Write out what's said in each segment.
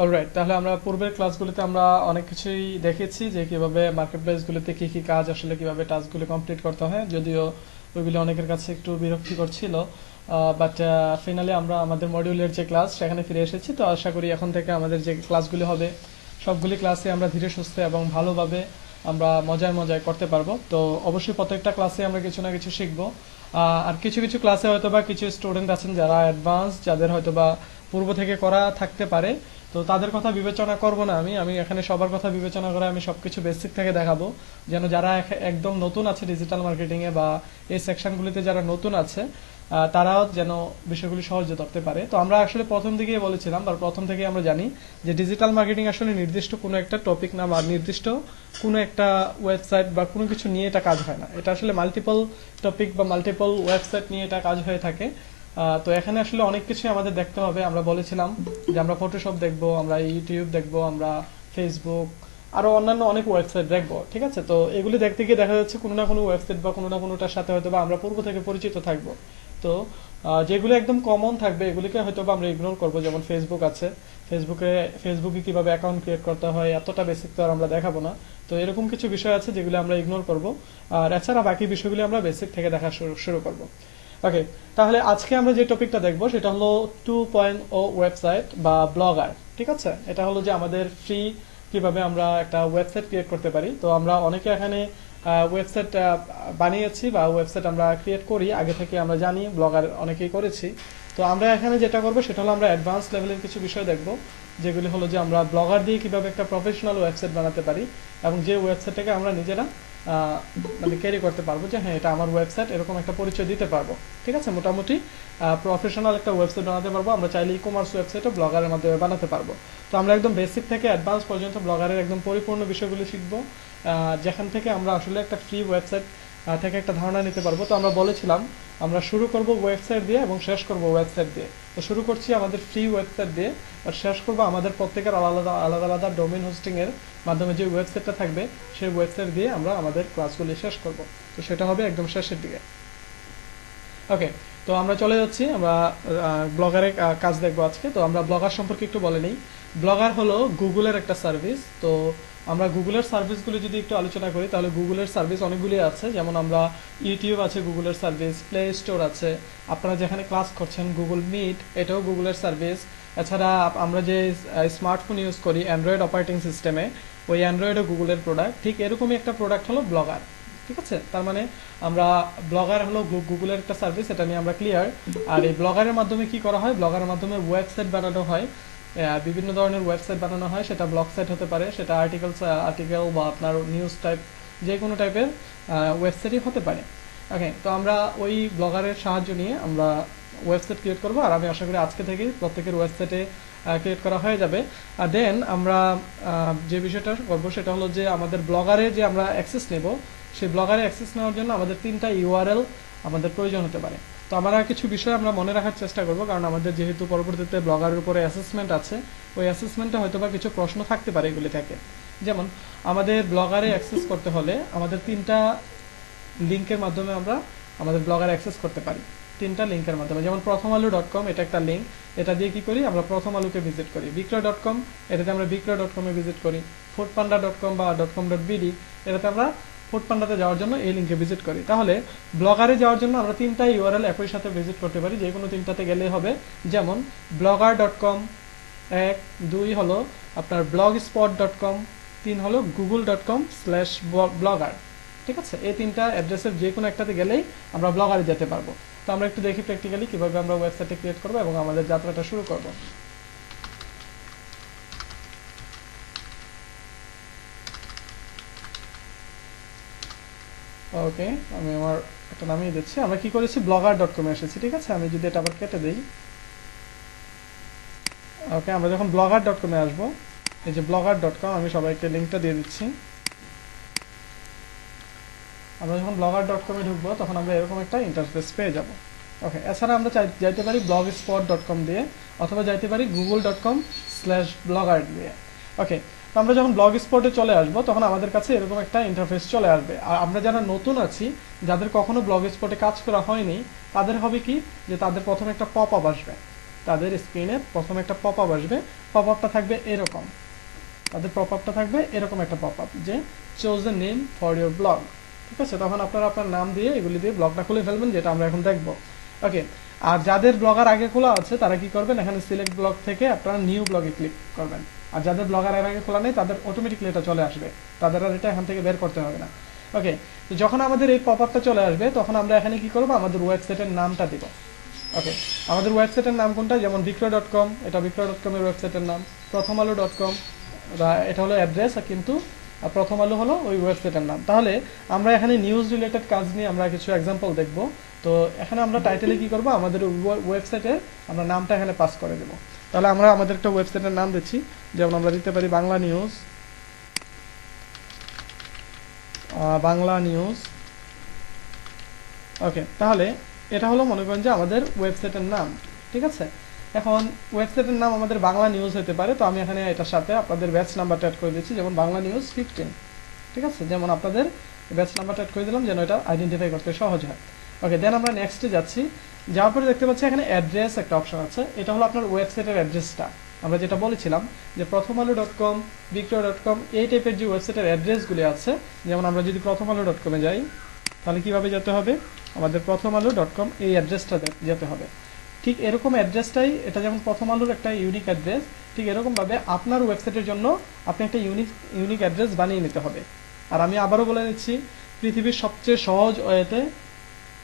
Alright, তাহলে আমরা পূর্বের ক্লাসগুলোতে আমরা অনেক কিছুই দেখেছি যে কিভাবে মার্কেট প্লেসগুলোতে কি কি কাজ আসলে কিভাবে টাস্কগুলো কমপ্লিট করতে হয়, যদিও ওইগুলো অনেকের কাছে একটু বিরক্তিকর ছিল। বাট ফাইনালি আমরা আমাদের মডিউলের যে ক্লাস সেখানে ফিরে এসেছি। তো আশা করি এখন থেকে আমাদের যে ক্লাসগুলি হবে সবগুলি ক্লাসে আমরা ধীরে সুস্থে এবং ভালোভাবে আমরা মজায় মজায় করতে পারবো। তো অবশ্যই প্রত্যেকটা ক্লাসে আমরা কিছু না কিছু শিখবো। আর কিছু কিছু ক্লাসে হয়তোবা কিছু স্টুডেন্ট আছেন যারা অ্যাডভান্স, যাদের হয়তোবা পূর্ব থেকে করা থাকতে পারে। তো তাদের কথা বিবেচনা করব না, আমি আমি এখানে সবার কথা বিবেচনা করে আমি সবকিছু বেসিক থেকে দেখাবো, যেন যারা একদম নতুন আছে ডিজিটাল মার্কেটিং এ বা এই সেকশনগুলিতে যারা নতুন আছে তারাও যেন বিষয়গুলি সহজে ধরতে পারে। তো আমরা আসলে প্রথম দিকেই বলেছিলাম বা প্রথম থেকেই আমরা জানি যে ডিজিটাল মার্কেটিং আসলে নির্দিষ্ট কোনো একটা টপিক না বা নির্দিষ্ট কোনো একটা ওয়েবসাইট বা কোনো কিছু নিয়ে এটা কাজ হয় না। এটা আসলে মাল্টিপল টপিক বা মাল্টিপল ওয়েবসাইট নিয়ে এটা কাজ হয়ে থাকে। তো এখানে আসলে অনেক কিছু আমাদের দেখতে হবে। আমরা বলেছিলাম যে আমরা ফটোশপ দেখবো, আমরা ইউটিউব দেখবো, আমরা ফেসবুক, আরো অন্যান্য অনেক ওয়েবসাইট দেখবো, ঠিক আছে। তো এগুলি দেখতে গিয়ে দেখা যাচ্ছে কোনো না কোনো ওয়েবসাইট বা কোনো না কোনোটার সাথে হয়তো বা আমরা পূর্ব থেকে পরিচিত থাকবো। তো যেগুলো একদম কমন থাকবে এগুলিকে হয়তো বা আমরা ইগনোর করবো। যেমন ফেসবুক আছে, ফেসবুকে কিভাবে অ্যাকাউন্ট ক্রিয়েট করতে হয় এতটা বেসিক তো আর আমরা দেখাবো না। তো এরকম কিছু বিষয় আছে যেগুলো আমরা ইগনোর করব। আর এছাড়া বাকি বিষয়গুলি আমরা বেসিক থেকে দেখা শুরু করব। ওকে, তাহলে আজকে আমরা যে টপিকটা দেখবো সেটা হলো 2.0 ওয়েবসাইট বা ব্লগার। ঠিক আছে, এটা হলো যে আমাদের ফ্রি কিভাবে আমরা একটা ওয়েবসাইট ক্রিয়েট করতে পারি। তো আমরা অনেকে এখানে ওয়েবসাইট বানিয়েছি বা ওয়েবসাইট আমরা ক্রিয়েট করি আগে থেকে, আমরা জানি ব্লগার অনেকেই করেছি। তো আমরা এখানে যেটা করবো সেটা হলো আমরা অ্যাডভান্স লেভেলের কিছু বিষয় দেখবো, যেগুলি হলো যে আমরা ব্লগার দিয়ে কিভাবে একটা প্রফেশনাল ওয়েবসাইট বানাতে পারি এবং যে ওয়েবসাইটটাকে আমরা নিজেরা মানে ক্যারি করতে পারবো যে হ্যাঁ এটা আমার ওয়েবসাইট, এরকম একটা পরিচয় দিতে পারবো। ঠিক আছে, মোটামুটি প্রফেশনাল একটা ওয়েবসাইট বানাতে পারবো। আমরা চাইলে ই কমার্স ওয়েবসাইটও ব্লগারের মাধ্যমে বানাতে পারবো। তো আমরা একদম বেসিক থেকে অ্যাডভান্স পর্যন্ত ব্লগারের একদম পরিপূর্ণ বিষয়গুলো শিখবো, যেখান থেকে আমরা আসলে একটা ফ্রি ওয়েবসাইট থেকে একটা ধারণা নিতে পারবো। তো আমরা বলেছিলাম আমরা শুরু করব ওয়েবসাইট দিয়ে এবং শেষ করব ওয়েবসাইট দিয়ে। তো শুরু করছি আমাদের ফ্রি ওয়েবসাইট দিয়ে, আর শেষ করবো আমাদের প্রত্যেকের আলাদা আলাদা আলাদা ডোমেন হোস্টিং এর মাধ্যমে যে ওয়েবসাইটটা থাকবে সেই ওয়েবসাইট দিয়ে আমরা আমাদের ক্লাসগুলি শেষ করব। তো সেটা হবে একদম শেষের দিকে। ওকে, তো আমরা চলে যাচ্ছি, আমরা ব্লগারের কাজ দেখবো আজকে। তো আমরা ব্লগার সম্পর্কে একটু বলে নিই। ব্লগার হলো গুগলের একটা সার্ভিস। তো আমরা গুগলের সার্ভিসগুলি যদি একটু আলোচনা করি তাহলে গুগলের সার্ভিস অনেকগুলি আছে। যেমন আমরা ইউটিউব আছে গুগলের সার্ভিস, প্লে স্টোর আছে, আপনারা যেখানে ক্লাস করছেন গুগল মিট এটাও গুগলের সার্ভিস। এছাড়া আমরা যে স্মার্টফোন ইউজ করি অ্যান্ড্রয়েড অপারেটিং সিস্টেমে, ওই অ্যান্ড্রয়েডও গুগলের প্রোডাক্ট। ঠিক এরকমই একটা প্রোডাক্ট হলো ব্লগার। ঠিক আছে, তার মানে আমরা ব্লগার হলো গুগলের একটা সার্ভিস, এটা নিয়ে আমরা ক্লিয়ার। আর এই ব্লগারের মাধ্যমে কি করা হয়, ব্লগারের মাধ্যমে ওয়েবসাইট বানানো হয়, বিভিন্ন ধরনের ওয়েবসাইট বানানো হয়। সেটা ব্লগ সাইট হতে পারে, সেটা আর্টিকেল বা আপনার নিউজ টাইপ যে কোনো টাইপের ওয়েবসাইটই হতে পারে। ওকে, তো আমরা ওই ব্লগারের সাহায্য নিয়ে আমরা ওয়েবসাইট ক্রিয়েট করবো। আর আমি আশা করি আজকে থেকেই প্রত্যেকের ওয়েবসাইটে ক্রিয়েট করা হয়ে যাবে। আর দেন আমরা যে বিষয়টা করবো সেটা হলো যে আমাদের ব্লগারে যে আমরা অ্যাক্সেস নেব, সেই ব্লগারে অ্যাক্সেস নেওয়ার জন্য আমাদের 3টা ইউআরএল আমাদের প্রয়োজন হতে পারে। তো আমরা কিছু বিষয় আমরা মনে রাখার চেষ্টা করব, কারণ আমাদের যেহেতু পরবর্তীতে ব্লগারের উপরে অ্যাসেসমেন্ট আছে, ওই অ্যাসেসমেন্টে হয়তো বা কিছু প্রশ্ন থাকতে পারে এগুলি থেকে। যেমন আমাদের ব্লগারে অ্যাক্সেস করতে হলে আমাদের 3টা লিঙ্কের মাধ্যমে আমরা আমাদের ব্লগারে অ্যাক্সেস করতে পারি। 3টা লিঙ্কের মাধ্যমে, যেমন প্রথমআলো.com এটা একটা লিঙ্ক, এটা দিয়ে কি করি আমরা প্রথম আলোকে ভিজিট করি। বিক্রয়.com এটাতে আমরা বিক্রয়.com এ ভিজিট করি। ফুডপান্ডা.com বা .com.bd এটাতে আমরা ফুডপান্ডাতে যাওয়ার জন্য এই লিঙ্কে ভিজিট করি। তাহলে ব্লগারে যাওয়ার জন্য আমরা 3টা ইউআরএল একই সাথে ভিজিট করতে পারি, যে কোনো 3টাতে গেলে হবে। যেমন blogger.com 1, 2 হলো আপনার blogspot.com, 3 হলো google.com/blogger। ঠিক আছে, এই 3টা অ্যাড্রেসের যে কোনো একটাতে গেলেই আমরা ব্লগারে যেতে পারবো। তো আমরা একটু দেখি প্র্যাকটিক্যালি কিভাবে আমরা ওয়েবসাইটে ক্রিয়েট করবো এবং আমাদের যাত্রাটা শুরু করব। ওকে, আমি আমার একটা নামিয়ে দিচ্ছি। আমরা কি করেছি, blogger.com এ এসেছি। ঠিক আছে, আমি যদি এটা আবার কেটে দিই। ওকে, আমরা যখন blogger.com এ আসবো, এই যে blogger.com, আমি সবাইকে লিঙ্কটা দিয়ে দিচ্ছি। আমরা যখন blogger.com এ ঢুকবো তখন আমরা এরকম একটা ইন্টারফেস পেয়ে যাব। ওকে, এছাড়া আমরা যাইতে পারি blogspot.com দিয়ে, অথবা যাইতে পারি google.com/blogger দিয়ে। ওকে, তো আমরা যখন ব্লগ স্পটে চলে আসবো তখন আমাদের কাছে এরকম একটা ইন্টারফেস চলে আসবে। আর আমরা যারা নতুন আছি, যাদের কখনো ব্লগ স্পটে কাজ করা হয়নি, তাদের হবে কি যে তাদের প্রথমে একটা পপ আপ আসবে। তাদের স্ক্রিনে প্রথমে একটা পপ আপ আসবে। পপ আপটা থাকবে এরকম, তাদের পপ আপটা থাকবে এরকম একটা পপ আপ যে choose the name for your blog. ঠিক আছে, তখন আপনারা আপনার নাম দিয়ে এগুলি দিয়ে ব্লগটা খুলে ফেলবেন, যেটা আমরা এখন দেখব। ওকে, আর যাদের ব্লগার আগে খোলা আছে তারা কি করবেন, এখানে সিলেক্ট ব্লগ থেকে আপনারা নিউ ব্লগে ক্লিক করবেন। আর যাদের ব্লগার এর আগে খোলা নেই তাদের অটোমেটিকলি এটা চলে আসবে, তাদের আর এটা এখান থেকে বের করতে হবে না। ওকে, তো যখন আমাদের এই পপ আপটা চলে আসবে তখন আমরা এখানে কি করব, আমাদের ওয়েবসাইটের নামটা দিব। ওকে, আমাদের ওয়েবসাইটের নাম কোনটা, যেমন বিক্রয়.com, এটা বিক্রয়.com এর ওয়েবসাইটের নাম। প্রথমআলো.com, এটা হলো অ্যাড্রেস, কিন্তু প্রথম আলো হলো ওই ওয়েবসাইটের নাম। তাহলে আমরা এখানে নিউজ রিলেটেড কাজ নিয়ে আমরা কিছু এক্সাম্পল দেখব। তো এখানে আমরা টাইটেলে কি করব, আমাদের ওয়েবসাইটে আমরা নামটা এখানে পাস করে দেব। তাহলে আমরা আমাদের একটা ওয়েবসাইটের নাম দিচ্ছি, যেমন আমরা দিতে পারি বাংলা নিউজ, বাংলা নিউজ। ওকে, তাহলে এটা হলো মনে করেন যে আমাদের ওয়েবসাইটের নাম। ঠিক আছে, এখন ওয়েবসাইটের নাম আমাদের বাংলা নিউজ হতে পারে, তো আমি এখানে এটার সাথে আপনাদের ব্যাচ নাম্বারটা অ্যাড করে দিচ্ছি, যেমন বাংলা নিউজ 15। ঠিক আছে, যেমন আপনাদের ব্যাচ নাম্বারটা অ্যাড করে দিলাম যেন এটা আইডেন্টিফাই করতে সহজ হয়। ওকে, দেন আমরা নেক্সটে যাচ্ছি। যাওয়ার পরে দেখতে পাচ্ছি এখানে অ্যাড্রেস একটা অপশন আছে, এটা হলো আপনার ওয়েবসাইটের অ্যাড্রেসটা। আমরা যেটা বলেছিলাম যে প্রথমআলো.com, বিক্রয়.com এই টাইপের যে ওয়েবসাইটের অ্যাড্রেসগুলি আছে, যেমন আমরা যদি প্রথমআলো.com এ যাই তাহলে কিভাবে যেতে হবে, আমাদের প্রথমআলো.com এই অ্যাড্রেসটা যেতে হবে। ঠিক এরকম অ্যাড্রেসটাই, এটা যেমন প্রথম আলোর একটা ইউনিক অ্যাড্রেস, ঠিক এরকমভাবে আপনার ওয়েবসাইটের জন্য আপনি একটা ইউনিক অ্যাড্রেস বানিয়ে নিতে হবে। আর আমি আবারও বলে নিচ্ছি, পৃথিবীর সবচেয়ে সহজ ওয়েতে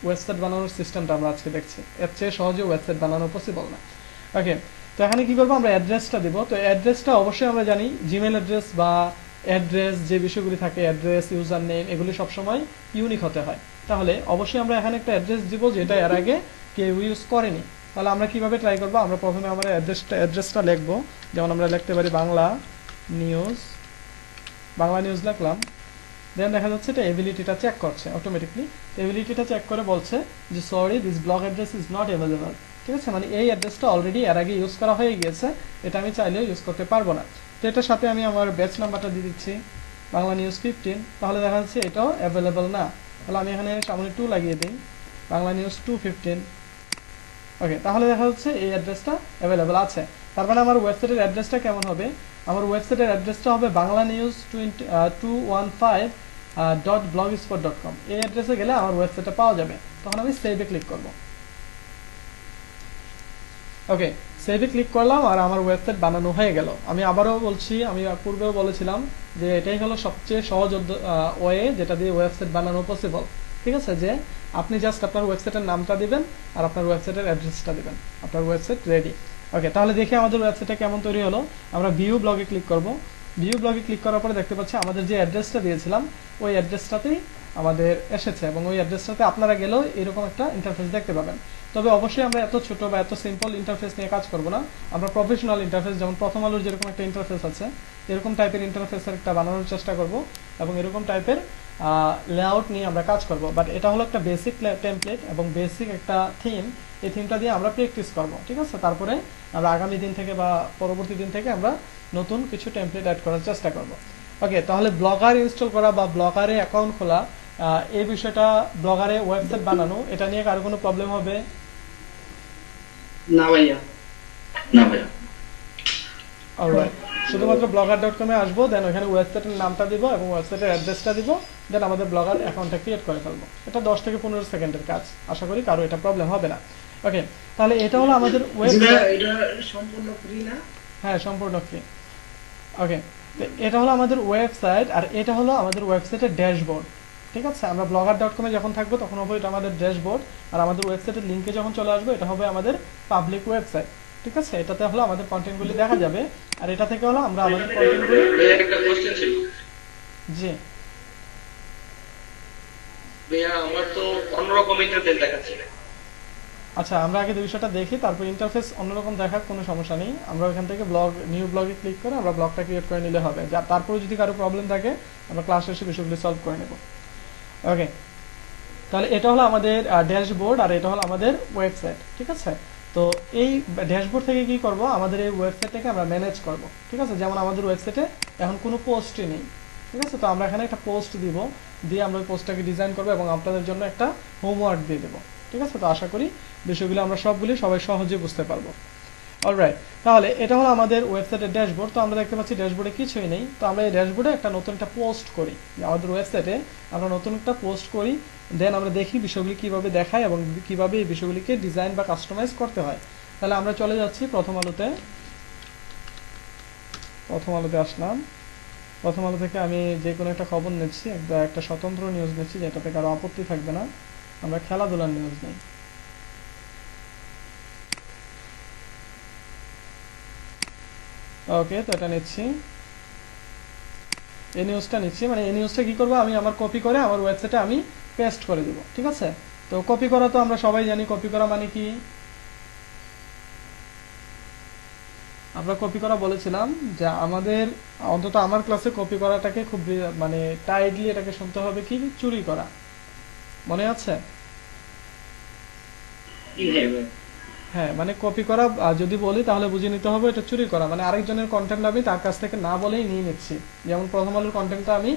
ওয়েবসাইট বানানোর সিস্টেমটা আমরা আজকে দেখছি, এর চেয়ে সহজে ওয়েবসাইট বানানো পসিবল না। ওকে, তো এখানে কি করবো, আমরা অ্যাড্রেসটা দিব। তো অ্যাড্রেসটা অবশ্যই আমরা জানি জিমেল অ্যাড্রেস বা অ্যাড্রেস যে বিষয়গুলি থাকে, অ্যাড্রেস, ইউজার নেম, এগুলি সবসময় ইউনিক হতে হয়। তাহলে অবশ্যই আমরা এখানে একটা অ্যাড্রেস দিব যেটা এর আগে কেউ ইউজ করেনি। তাহলে আমরা কিভাবে ট্রাই করবো, আমরা প্রথমে আমরা অ্যাড্রেসটা লিখবো, যেমন আমরা লিখতে পারি বাংলা নিউজ, বাংলা নিউজ লিখলাম। দেন দেখা যাচ্ছে এটা এবিলিটিটা চেক করছে অটোমেটিকলি। এবিলিটিটা চেক করে বলছে যে sorry this blog address is not available. ঠিক আছে, মানে এই অ্যাড্রেসটা অলরেডি এর আগে ইউজ করা হয়ে গিয়েছে, এটা আমি চাইলেও ইউজ করতে পারবো না। তো এটার সাথে আমি আমার ব্যাচ নাম্বারটা দিয়ে দিচ্ছি, বাংলা নিউজ 15। তাহলে দেখা যাচ্ছে এটাও অ্যাভেলেবল না, তাহলে আমি এখানে সামনে 2 লাগিয়ে দিই, বাংলা নিউজ 215। ওকে, তাহলে দেখা যাচ্ছে এই অ্যাড্রেসটা অ্যাভেলেবল আছে। তার মানে আমার ওয়েবসাইটের অ্যাড্রেসটা কেমন হবে, আমার ওয়েবসাইটের অ্যাড্রেসটা হবে বাংলা নিউজ 215.blogspot.com। এই অ্যাড্রেসে গেলে আমার ওয়েবসাইটটা পাওয়া যাবে। তখন আমি সেভে ক্লিক করব। ওকে, সেভে ক্লিক করলাম আর আমার ওয়েবসাইট বানানো হয়ে গেল। আমি আবারও বলছি, আমি পূর্বেও বলেছিলাম যে এটাই হলো সবচেয়ে সহজ ওয়ে যেটা দিয়ে ওয়েবসাইট বানানো পসিবল। ঠিক আছে, যে আপনি জাস্ট আপনার ওয়েবসাইটের নামটা দিবেন আর আপনার ওয়েবসাইটের অ্যাড্রেসটা দিবেন, আপনার ওয়েবসাইট রেডি। ওকে, তাহলে দেখি আমাদের ওয়েবসাইটটা কেমন তৈরি হলো। আমরা ভিউ ব্লগে ক্লিক করব। ভিউ ব্লগে ক্লিক করার পরে দেখতে পাচ্ছি আমাদের যে অ্যাড্রেসটা দিয়েছিলাম ওই অ্যাড্রেসটাতেই আমাদের এসেছে, এবং ওই অ্যাড্রেসটাতে আপনারা গেলেও এরকম একটা ইন্টারফেস দেখতে পাবেন। তবে অবশ্যই আমরা এত ছোট বা এত সিম্পল ইন্টারফেস নিয়ে কাজ করব না, আমরা প্রফেশনাল ইন্টারফেস, যেমন প্রথম আলোর যেরকম একটা ইন্টারফেস আছে এরকম টাইপের ইন্টারফেসের একটা বানানোর চেষ্টা করব, এবং এরকম টাইপের লেআউট নিয়ে আমরা কাজ করব। বাট এটা হলো একটা বেসিক টেমপ্লেট এবং বেসিক একটা থিম, এই থিমটা দিয়ে আমরা প্র্যাকটিস করব। ঠিক আছে, তারপরে আমরা আগামী দিন থেকে বা পরবর্তী দিন থেকে আমরা নতুন কিছু টেমপ্লেট অ্যাড করার চেষ্টা করব। ওকে, তাহলে ব্লগার ইনস্টল করা বা ব্লগারে অ্যাকাউন্ট খোলা, এই বিষয়টা, ব্লগারে ওয়েবসাইট বানানো, এটা নিয়ে কারো কোনো প্রবলেম হবে? না ভাইয়া, না ভাইয়া। অলরাইট, শুধুমাত্র blogger.com এ আসবো, দেন ওখানে ওয়েবসাইটের নামটা দিব এবং ওয়েবসাইটের অ্যাড্রেসটা দিব, দেন আমাদের ব্লগার অ্যাকাউন্টটা ক্রিয়েট করে ফেলবো। এটা 10 থেকে 15 সেকেন্ডের কাজ, আশা করি কারো এটা প্রবলেম হবে না। ওকে, তাহলে এটা হলো আমাদের ওয়েবসাইট। এটা সম্পূর্ণ ফ্রি না? হ্যাঁ, সম্পূর্ণ ফ্রি। ওকে, তো এটা হলো আমাদের ওয়েবসাইট আর এটা হলো আমাদের ওয়েবসাইটের ড্যাশবোর্ড। ঠিক আছে, আমরা blogger.com এ যখন থাকবো তখন হবে এটা আমাদের ড্যাশবোর্ড, আর আমাদের ওয়েবসাইটের লিংকে যখন চলে আসবো এটা হবে আমাদের পাবলিক ওয়েবসাইট। ঠিক আছে, এটাতে হলো আমাদের কন্টেন্টগুলি দেখা যাবে, আর এটা থেকে হলো আমরা আমাদের কন্টেন্টগুলি। ভাইয়া একটা কোশ্চেন ছিল। জি, ভাইয়া আমার তো অন্যরকম ইন্টারফেস দেখাচ্ছে। আচ্ছা, আমরা আগে বিষয়টা দেখি, তারপর ইন্টারফেস অন্যরকম দেখার কোনো সমস্যা নেই। আমরা ওখান থেকে নিউ ব্লগে ক্লিক করে আমরা ব্লগটা ক্রিয়েট করে নিলে হবে। তারপরে যদি কারো প্রবলেম থাকে আমরা ক্লাস শেষে বিষয়গুলি সলভ করে নেব। ওকে, তাহলে এটা হলো আমাদের ড্যাশবোর্ড আর এটা হলো আমাদের ওয়েবসাইট। ঠিক আছে, তো এই ড্যাশবোর্ড থেকে কি করব, আমাদের এই ওয়েবসাইটটাকে আমরা ম্যানেজ করব। ঠিক আছে, যেমন আমাদের ওয়েবসাইটে এখন কোনো পোস্টই নেই। ঠিক আছে, তো আমরা এখানে একটা পোস্ট দিব, দিয়ে আমরা ওই পোস্টটাকে ডিজাইন করব এবং আপনাদের জন্য একটা হোমওয়ার্ক দিয়ে দেবো। ঠিক আছে, তো আশা করি বিষয়গুলো আমরা সবাই সহজে বুঝতে পারবো। অলরাইট, তাহলে এটা হলো আমাদের ওয়েবসাইটের ড্যাশবোর্ড। তো আমরা দেখতে পাচ্ছি ড্যাশবোর্ডে কিছুই নেই। তো আমরা এই ড্যাশবোর্ডে একটা নতুন একটা পোস্ট করি, আমাদের ওয়েবসাইটে আমরা নতুন একটা পোস্ট করি। দেন আমরা দেখি বিষয়গুলি কিভাবে দেখায় এবং কিভাবে এই বিষয়গুলিকে ডিজাইন বা কাস্টমাইজ করতে হয়। তাহলে আমরা চলে যাচ্ছি প্রথম আলোতে। প্রথম আলোতে আসলাম। প্রথম আলো থেকে আমি যে কোনো একটা খবর নিচ্ছি, একটা স্বতন্ত্র নিউজ নিচ্ছি যেটাতে কারো আপত্তি থাকবে না। আমরা খেলাধুলার নিউজ নিই। ওকে, তো এটা নিচ্ছি, এই নিউজটা নিচ্ছি। মানে এই নিউজটা কি করবো, আমি আমার কপি করে আমার ওয়েবসাইটে আমি পেস্ট করে দিব। ঠিক আছে, তো কপি করা তো আমরা সবাই জানি, কপি করা মানে কি। আমরা কপি করা বলেছিলাম যে আমাদের, অন্তত আমার ক্লাসে কপি করাটাকে খুব মানে টাইটলি এটাকে শুনতে হবে কি, চুরি করা। মনে আছে? হ্যাঁ, মানে কপি করা যদি বলি তাহলে বুঝে নিতে হবে এটা চুরি করা, মানে আরেকজনের কন্টেন্ট আমি তার কাছ থেকে না বলেই নিয়ে নিচ্ছি। যেমন প্রথম আলোর কন্টেন্টটা আমি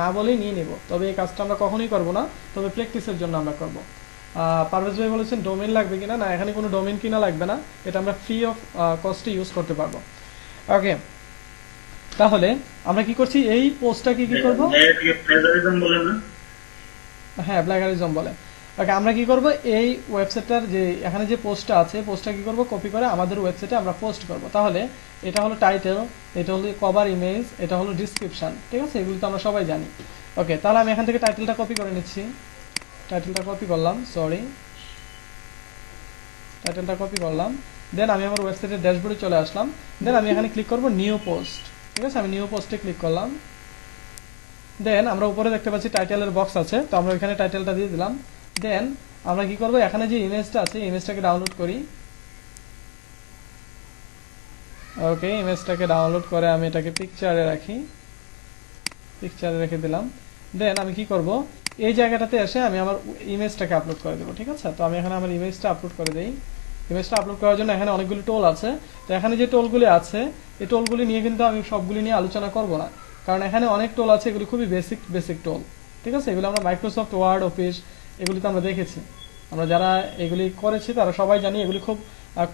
না বলেই নিয়ে নেব। তবে এই কাজটা আমরা কখনোই করব না, তবে প্র্যাকটিসের জন্য আমরা করব। পারভেজ ভাই বলেছেন ডোমেইন লাগবে কিনা, না এখানে কোনো ডোমেইন কিনা লাগবে না, এটা আমরা ফ্রি অফ কস্টে ইউজ করতে পারবো। ওকে, তাহলে আমরা কি করছি, এই পোস্টটা কি করব, হ্যাঁ প্লাগারিজম বলে। ওকে, আমরা কি করব, এই ওয়েবসাইটটার যে এখানে যে পোস্টটা আছে, পোস্টটা কি করব, কপি করে আমাদের ওয়েবসাইটে আমরা পোস্ট করব। তাহলে এটা হলো টাইটেল, এটা হলো কভার ইমেজ, এটা হলো ডিসক্রিপশন। ঠিক আছে, এগুলো তো আমরা সবাই জানি। ওকে, তাহলে আমি এখান থেকে টাইটেলটা কপি করে নিচ্ছি। টাইটেলটা কপি করলাম, সরি, টাইটেলটা কপি করলাম। দেন আমি আমার ওয়েবসাইটের ড্যাশবোর্ডে চলে আসলাম। দেন আমি এখানে ক্লিক করব নিউ পোস্ট। ঠিক আছে, আমি নিউ পোস্টে ক্লিক করলাম। দেন আমরা উপরে দেখতে পাচ্ছি টাইটেলের বক্স আছে, তো আমরা এখানে টাইটেলটা দিয়ে দিলাম। দেন আমরা কি করব, এখানে যে ইমেজটা আছে ইমেজটাকে ডাউনলোড করি। ওকে, ইমেজটাকে ডাউনলোড করে আমি এটাকে পিকচারে রাখি, পিকচারে রেখে দিলাম। দেন আমি কি করব, এই জায়গাটাতে এসে আমি আমার ইমেজটাকে আপলোড করে দেবো। ঠিক আছে, তো আমি এখানে আমার ইমেজটা আপলোড করে দিই। ইমেজটা আপলোড করার জন্য এখানে অনেকগুলো টোল আছে। তো এখানে যে টোলগুলি আছে, এই টোলগুলি নিয়ে কিন্তু আমি সবগুলি নিয়ে আলোচনা করব না, কারণ এখানে অনেক টোল আছে, এগুলি খুবই বেসিক বেসিক টোল। ঠিক আছে, এগুলো আমরা মাইক্রোসফট ওয়ার্ড, অফিস এগুলিতে আমরা দেখেছি। আমরা যারা এগুলি করেছি তারা সবাই জানি এগুলি খুব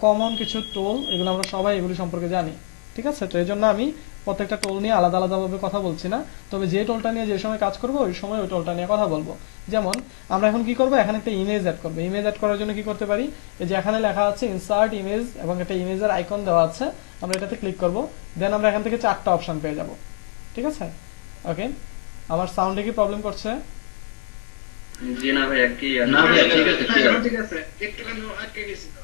কমন কিছু টোল, এগুলো আমরা সবাই এগুলি সম্পর্কে জানি। ঠিক আছে, তো এই জন্য আমি প্রত্যেকটা টোল নিয়ে আলাদা আলাদাভাবে কথা বলছি না, তবে যে টোলটা নিয়ে যে সময় কাজ করবো ওই সময় ওই টোলটা নিয়ে কথা বলবো। যেমন আমরা এখন কি করবো, এখানে একটা ইমেজ অ্যাড করবো। ইমেজ অ্যাড করার জন্য কি করতে পারি, এই যে এখানে লেখা আছে ইনসার্ট ইমেজ এবং একটা ইমেজের আইকন দেওয়া আছে, আমরা এটাতে ক্লিক করব। দেন আমরা এখান থেকে 4টা অপশন পেয়ে যাব। ঠিক আছে, ওকে, আমার সাউন্ডে কি প্রবলেম করছে? জি না ভাই, একই আছে। না ভাই ঠিক আছে ঠিক আছে, একটুখানি আটকে গেছি তো।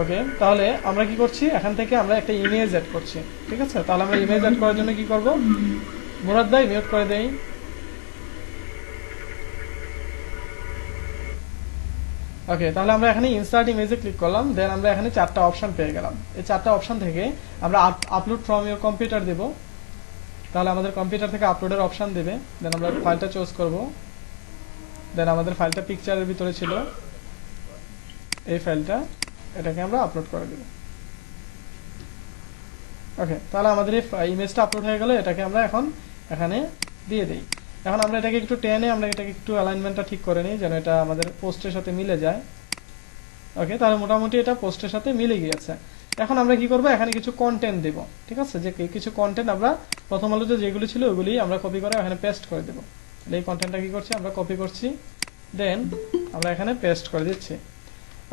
ওকে, তাহলে আমরা কি করছি, এখান থেকে আমরা একটা ইমেজ অ্যাড করছি। ঠিক আছে, তাহলে আমরা ইমেজ অ্যাড করার জন্য কি করব, মুরাদ ভাই মিউট করে দেই। ওকে, তাহলে আমরা এখানে ইনসার্ট ইমেজে ক্লিক করলাম। দেন আমরা এখানে 4টা অপশন পেয়ে গেলাম। এই 4টা অপশন থেকে আমরা আপলোড ফ্রম ইওর কম্পিউটার দেব। তাহলে আমাদের কম্পিউটার থেকে আপলোডের অপশন দেবে। দেন আমরা ফাইলটা চুজ করব। দেন আমাদের ফাইলটা পিকচারের ভিতরে ছিল, এই ফাইলটা, এটাকে আমরা আপলোড করে দেব। ওকে, তাহলে আমাদের এই ইমেজটা আপলোড হয়ে গেল, এটাকে আমরা এখন এখানে দিয়ে দিই। এখন আমরা এটাকে একটু টেনে, আমরা এটাকে একটু অ্যালাইনমেন্টটা ঠিক করে নিই যেন এটা আমাদের পোস্টের সাথে মিলে যায়। ওকে, তাহলে মোটামুটি এটা পোস্টের সাথে মিলে গিয়েছে। এখন আমরা কি করব, এখানে কিছু কন্টেন্ট দেব। ঠিক আছে, যে কিছু কন্টেন্ট আমরা প্রথম আলোতে যেগুলো ছিল ওগুলি আমরা কপি করে এখানে পেস্ট করে দেব। এই কন্টেন্টটা কি করছি, আমরা কপি করছি, দেন আমরা এখানে পেস্ট করে দিচ্ছি।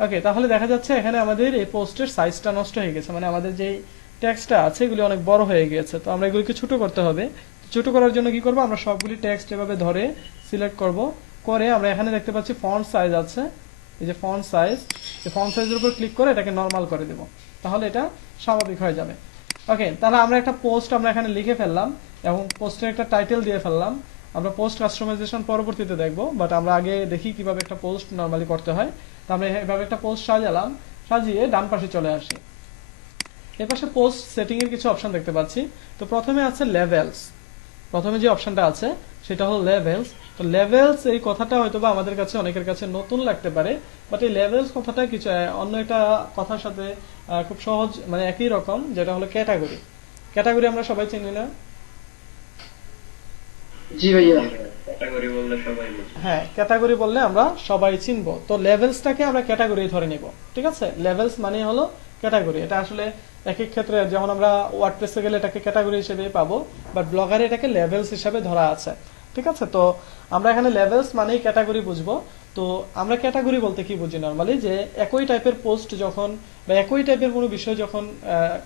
ওকে, তাহলে দেখা যাচ্ছে এখানে আমাদের এই পোস্টের সাইজটা নষ্ট হয়ে গেছে, মানে আমাদের যেই টেক্সটটা আছে এগুলি অনেক বড় হয়ে গিয়েছে। তো আমরা এগুলিকে ছোট করতে হবে। ছোট করার জন্য কি করব, আমরা সবগুলি টেক্সট এভাবে ধরে সিলেক্ট করব, করে আমরা এখানে দেখতে পাচ্ছি ফন্ট সাইজ আছে, এই যে ফন্ট সাইজ, এই ফন্ট সাইজের উপর ক্লিক করে এটাকে নরমাল করে দেব, তাহলে এটা স্বাভাবিক হয়ে যাবে। ওকে, তাহলে আমরা একটা পোস্ট আমরা এখানে লিখে ফেললাম এবং পোস্টের একটা টাইটেল দিয়ে ফেললাম। আমরা পোস্ট কাস্টমাইজেশন পরবর্তীতে দেখব, বাট আমরা আগে দেখি কিভাবে একটা পোস্ট নরমালি করতে হয়। তো আমরা এভাবে একটা পোস্ট সাজালাম, সাজিয়ে ডান পাশে চলে আসি। এর পাশে পোস্ট সেটিং এর কিছু অপশন দেখতে পাচ্ছি। তো প্রথমে আছে লেভেলস, প্রথমে যে অপশনটা আছে সেটা হলো লেভেলস। তো লেভেলস এই কথাটা হয়তো বা আমাদের কাছে অনেকের কাছে নতুন লাগতে পারে, বাট এই লেভেলস কথাটা কিছু অন্য একটা কথার সাথে খুব সহজ, মানে একই রকম, যেটা হলো ক্যাটাগরি। ক্যাটাগরি আমরা সবাই চিনি না? জি ভাইয়া। ক্যাটাগরি বললে সবাই বুঝবে। হ্যাঁ, ক্যাটাগরি বললে আমরা সবাই চিনবো। তো লেভেলসটাকে আমরা ক্যাটাগরি ধরে নিব, ঠিক আছে? লেভেলস মানে হলো ক্যাটাগরি। এটা আসলে এক এক ক্ষেত্রে যেমন আমরা ওয়ার্ডপ্রেসে গেলে এটাকে ক্যাটাগরি হিসেবে পাবো, বাট ব্লগারে এটাকে লেভেলস হিসেবে ধরা আছে, ঠিক আছে? তো আমরা এখানে লেভেলস মানেই ক্যাটাগরি বুঝবো। তো আমরা ক্যাটাগরি বলতে কি বুঝি নরমালি, যে একই টাইপের পোস্ট যখন বা একই টাইপের কোনো বিষয় যখন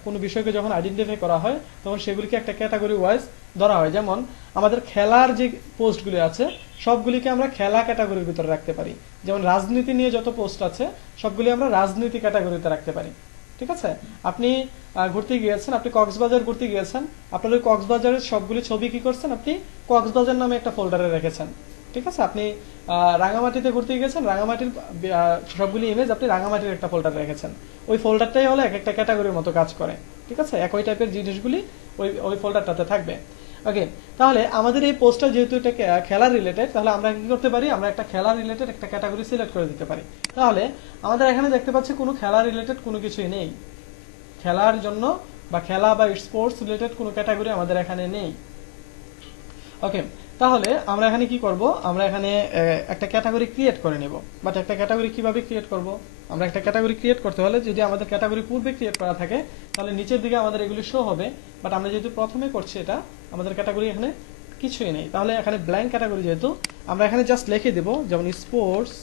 কোনো বিষয়কে যখন আইডেন্টিফাই করা হয় তখন সেগুলিকে একটা ক্যাটাগরি ওয়াইজ ধরা হয়। যেমন আমাদের খেলার যে পোস্টগুলি আছে সবগুলিকে আমরা খেলা ক্যাটাগরির ভিতরে রাখতে পারি। যেমন রাজনীতি নিয়ে যত পোস্ট আছে সবগুলি আমরা রাজনীতি ক্যাটাগরিতে রাখতে পারি, ঠিক আছে? আপনি ঘুরতে গিয়েছেন, আপনি কক্সবাজার ঘুরতে গিয়েছেন, আপনার ওই কক্সবাজারের সবগুলি ছবি কি করছেন, আপনি কক্সবাজার নামে একটা ফোল্ডারে রেখেছেন, ঠিক আছে? আপনি রাঙামাটিতে ঘুরতে গিয়েছেন, রাঙামাটির সবগুলি ইমেজ আপনি রাঙামাটির একটা ফোল্ডারে রেখেছেন। ওই ফোল্ডারটাই হলো এক একটা ক্যাটাগরির মতো কাজ করে, ঠিক আছে? একই টাইপের জিনিসগুলি ওই ওই ফোল্ডারটাতে থাকবে। ওকে, তাহলে আমাদের এই পোস্টটা যেহেতু এটা খেলার রিলেটেড, তাহলে আমরা কি করতে পারি, আমরা একটা খেলা রিলেটেড একটা ক্যাটাগরি সিলেক্ট করে দিতে পারি। তাহলে আমাদের এখানে দেখতে পাচ্ছি কোনো খেলা রিলেটেড কোনো কিছুই নেই, খেলার জন্য বা খেলা বা স্পোর্টস রিলেটেড কোনো ক্যাটাগরি আমাদের এখানে নেই। ওকে, তাহলে আমরা এখানে কি করব, আমরা এখানে একটা ক্যাটাগরি ক্রিয়েট করে নেব। বাট একটা ক্যাটাগরি কিভাবে ক্রিয়েট করব, আমরা একটা ক্যাটাগরি ক্রিয়েট করতে হলে যদি আমাদের ক্যাটাগরি পূর্বে ক্রিয়েট করা থাকে তাহলে নিচের দিকে আমাদের এগুলি শো হবে। বাট আমরা যেহেতু প্রথমে করছি এটা, আমাদের ক্যাটাগরি এখানে কিছুই নেই, তাহলে এখানে ব্ল্যাঙ্ক ক্যাটাগরি যেহেতু আমরা এখানে জাস্ট লিখে দেব, যেমন স্পোর্টস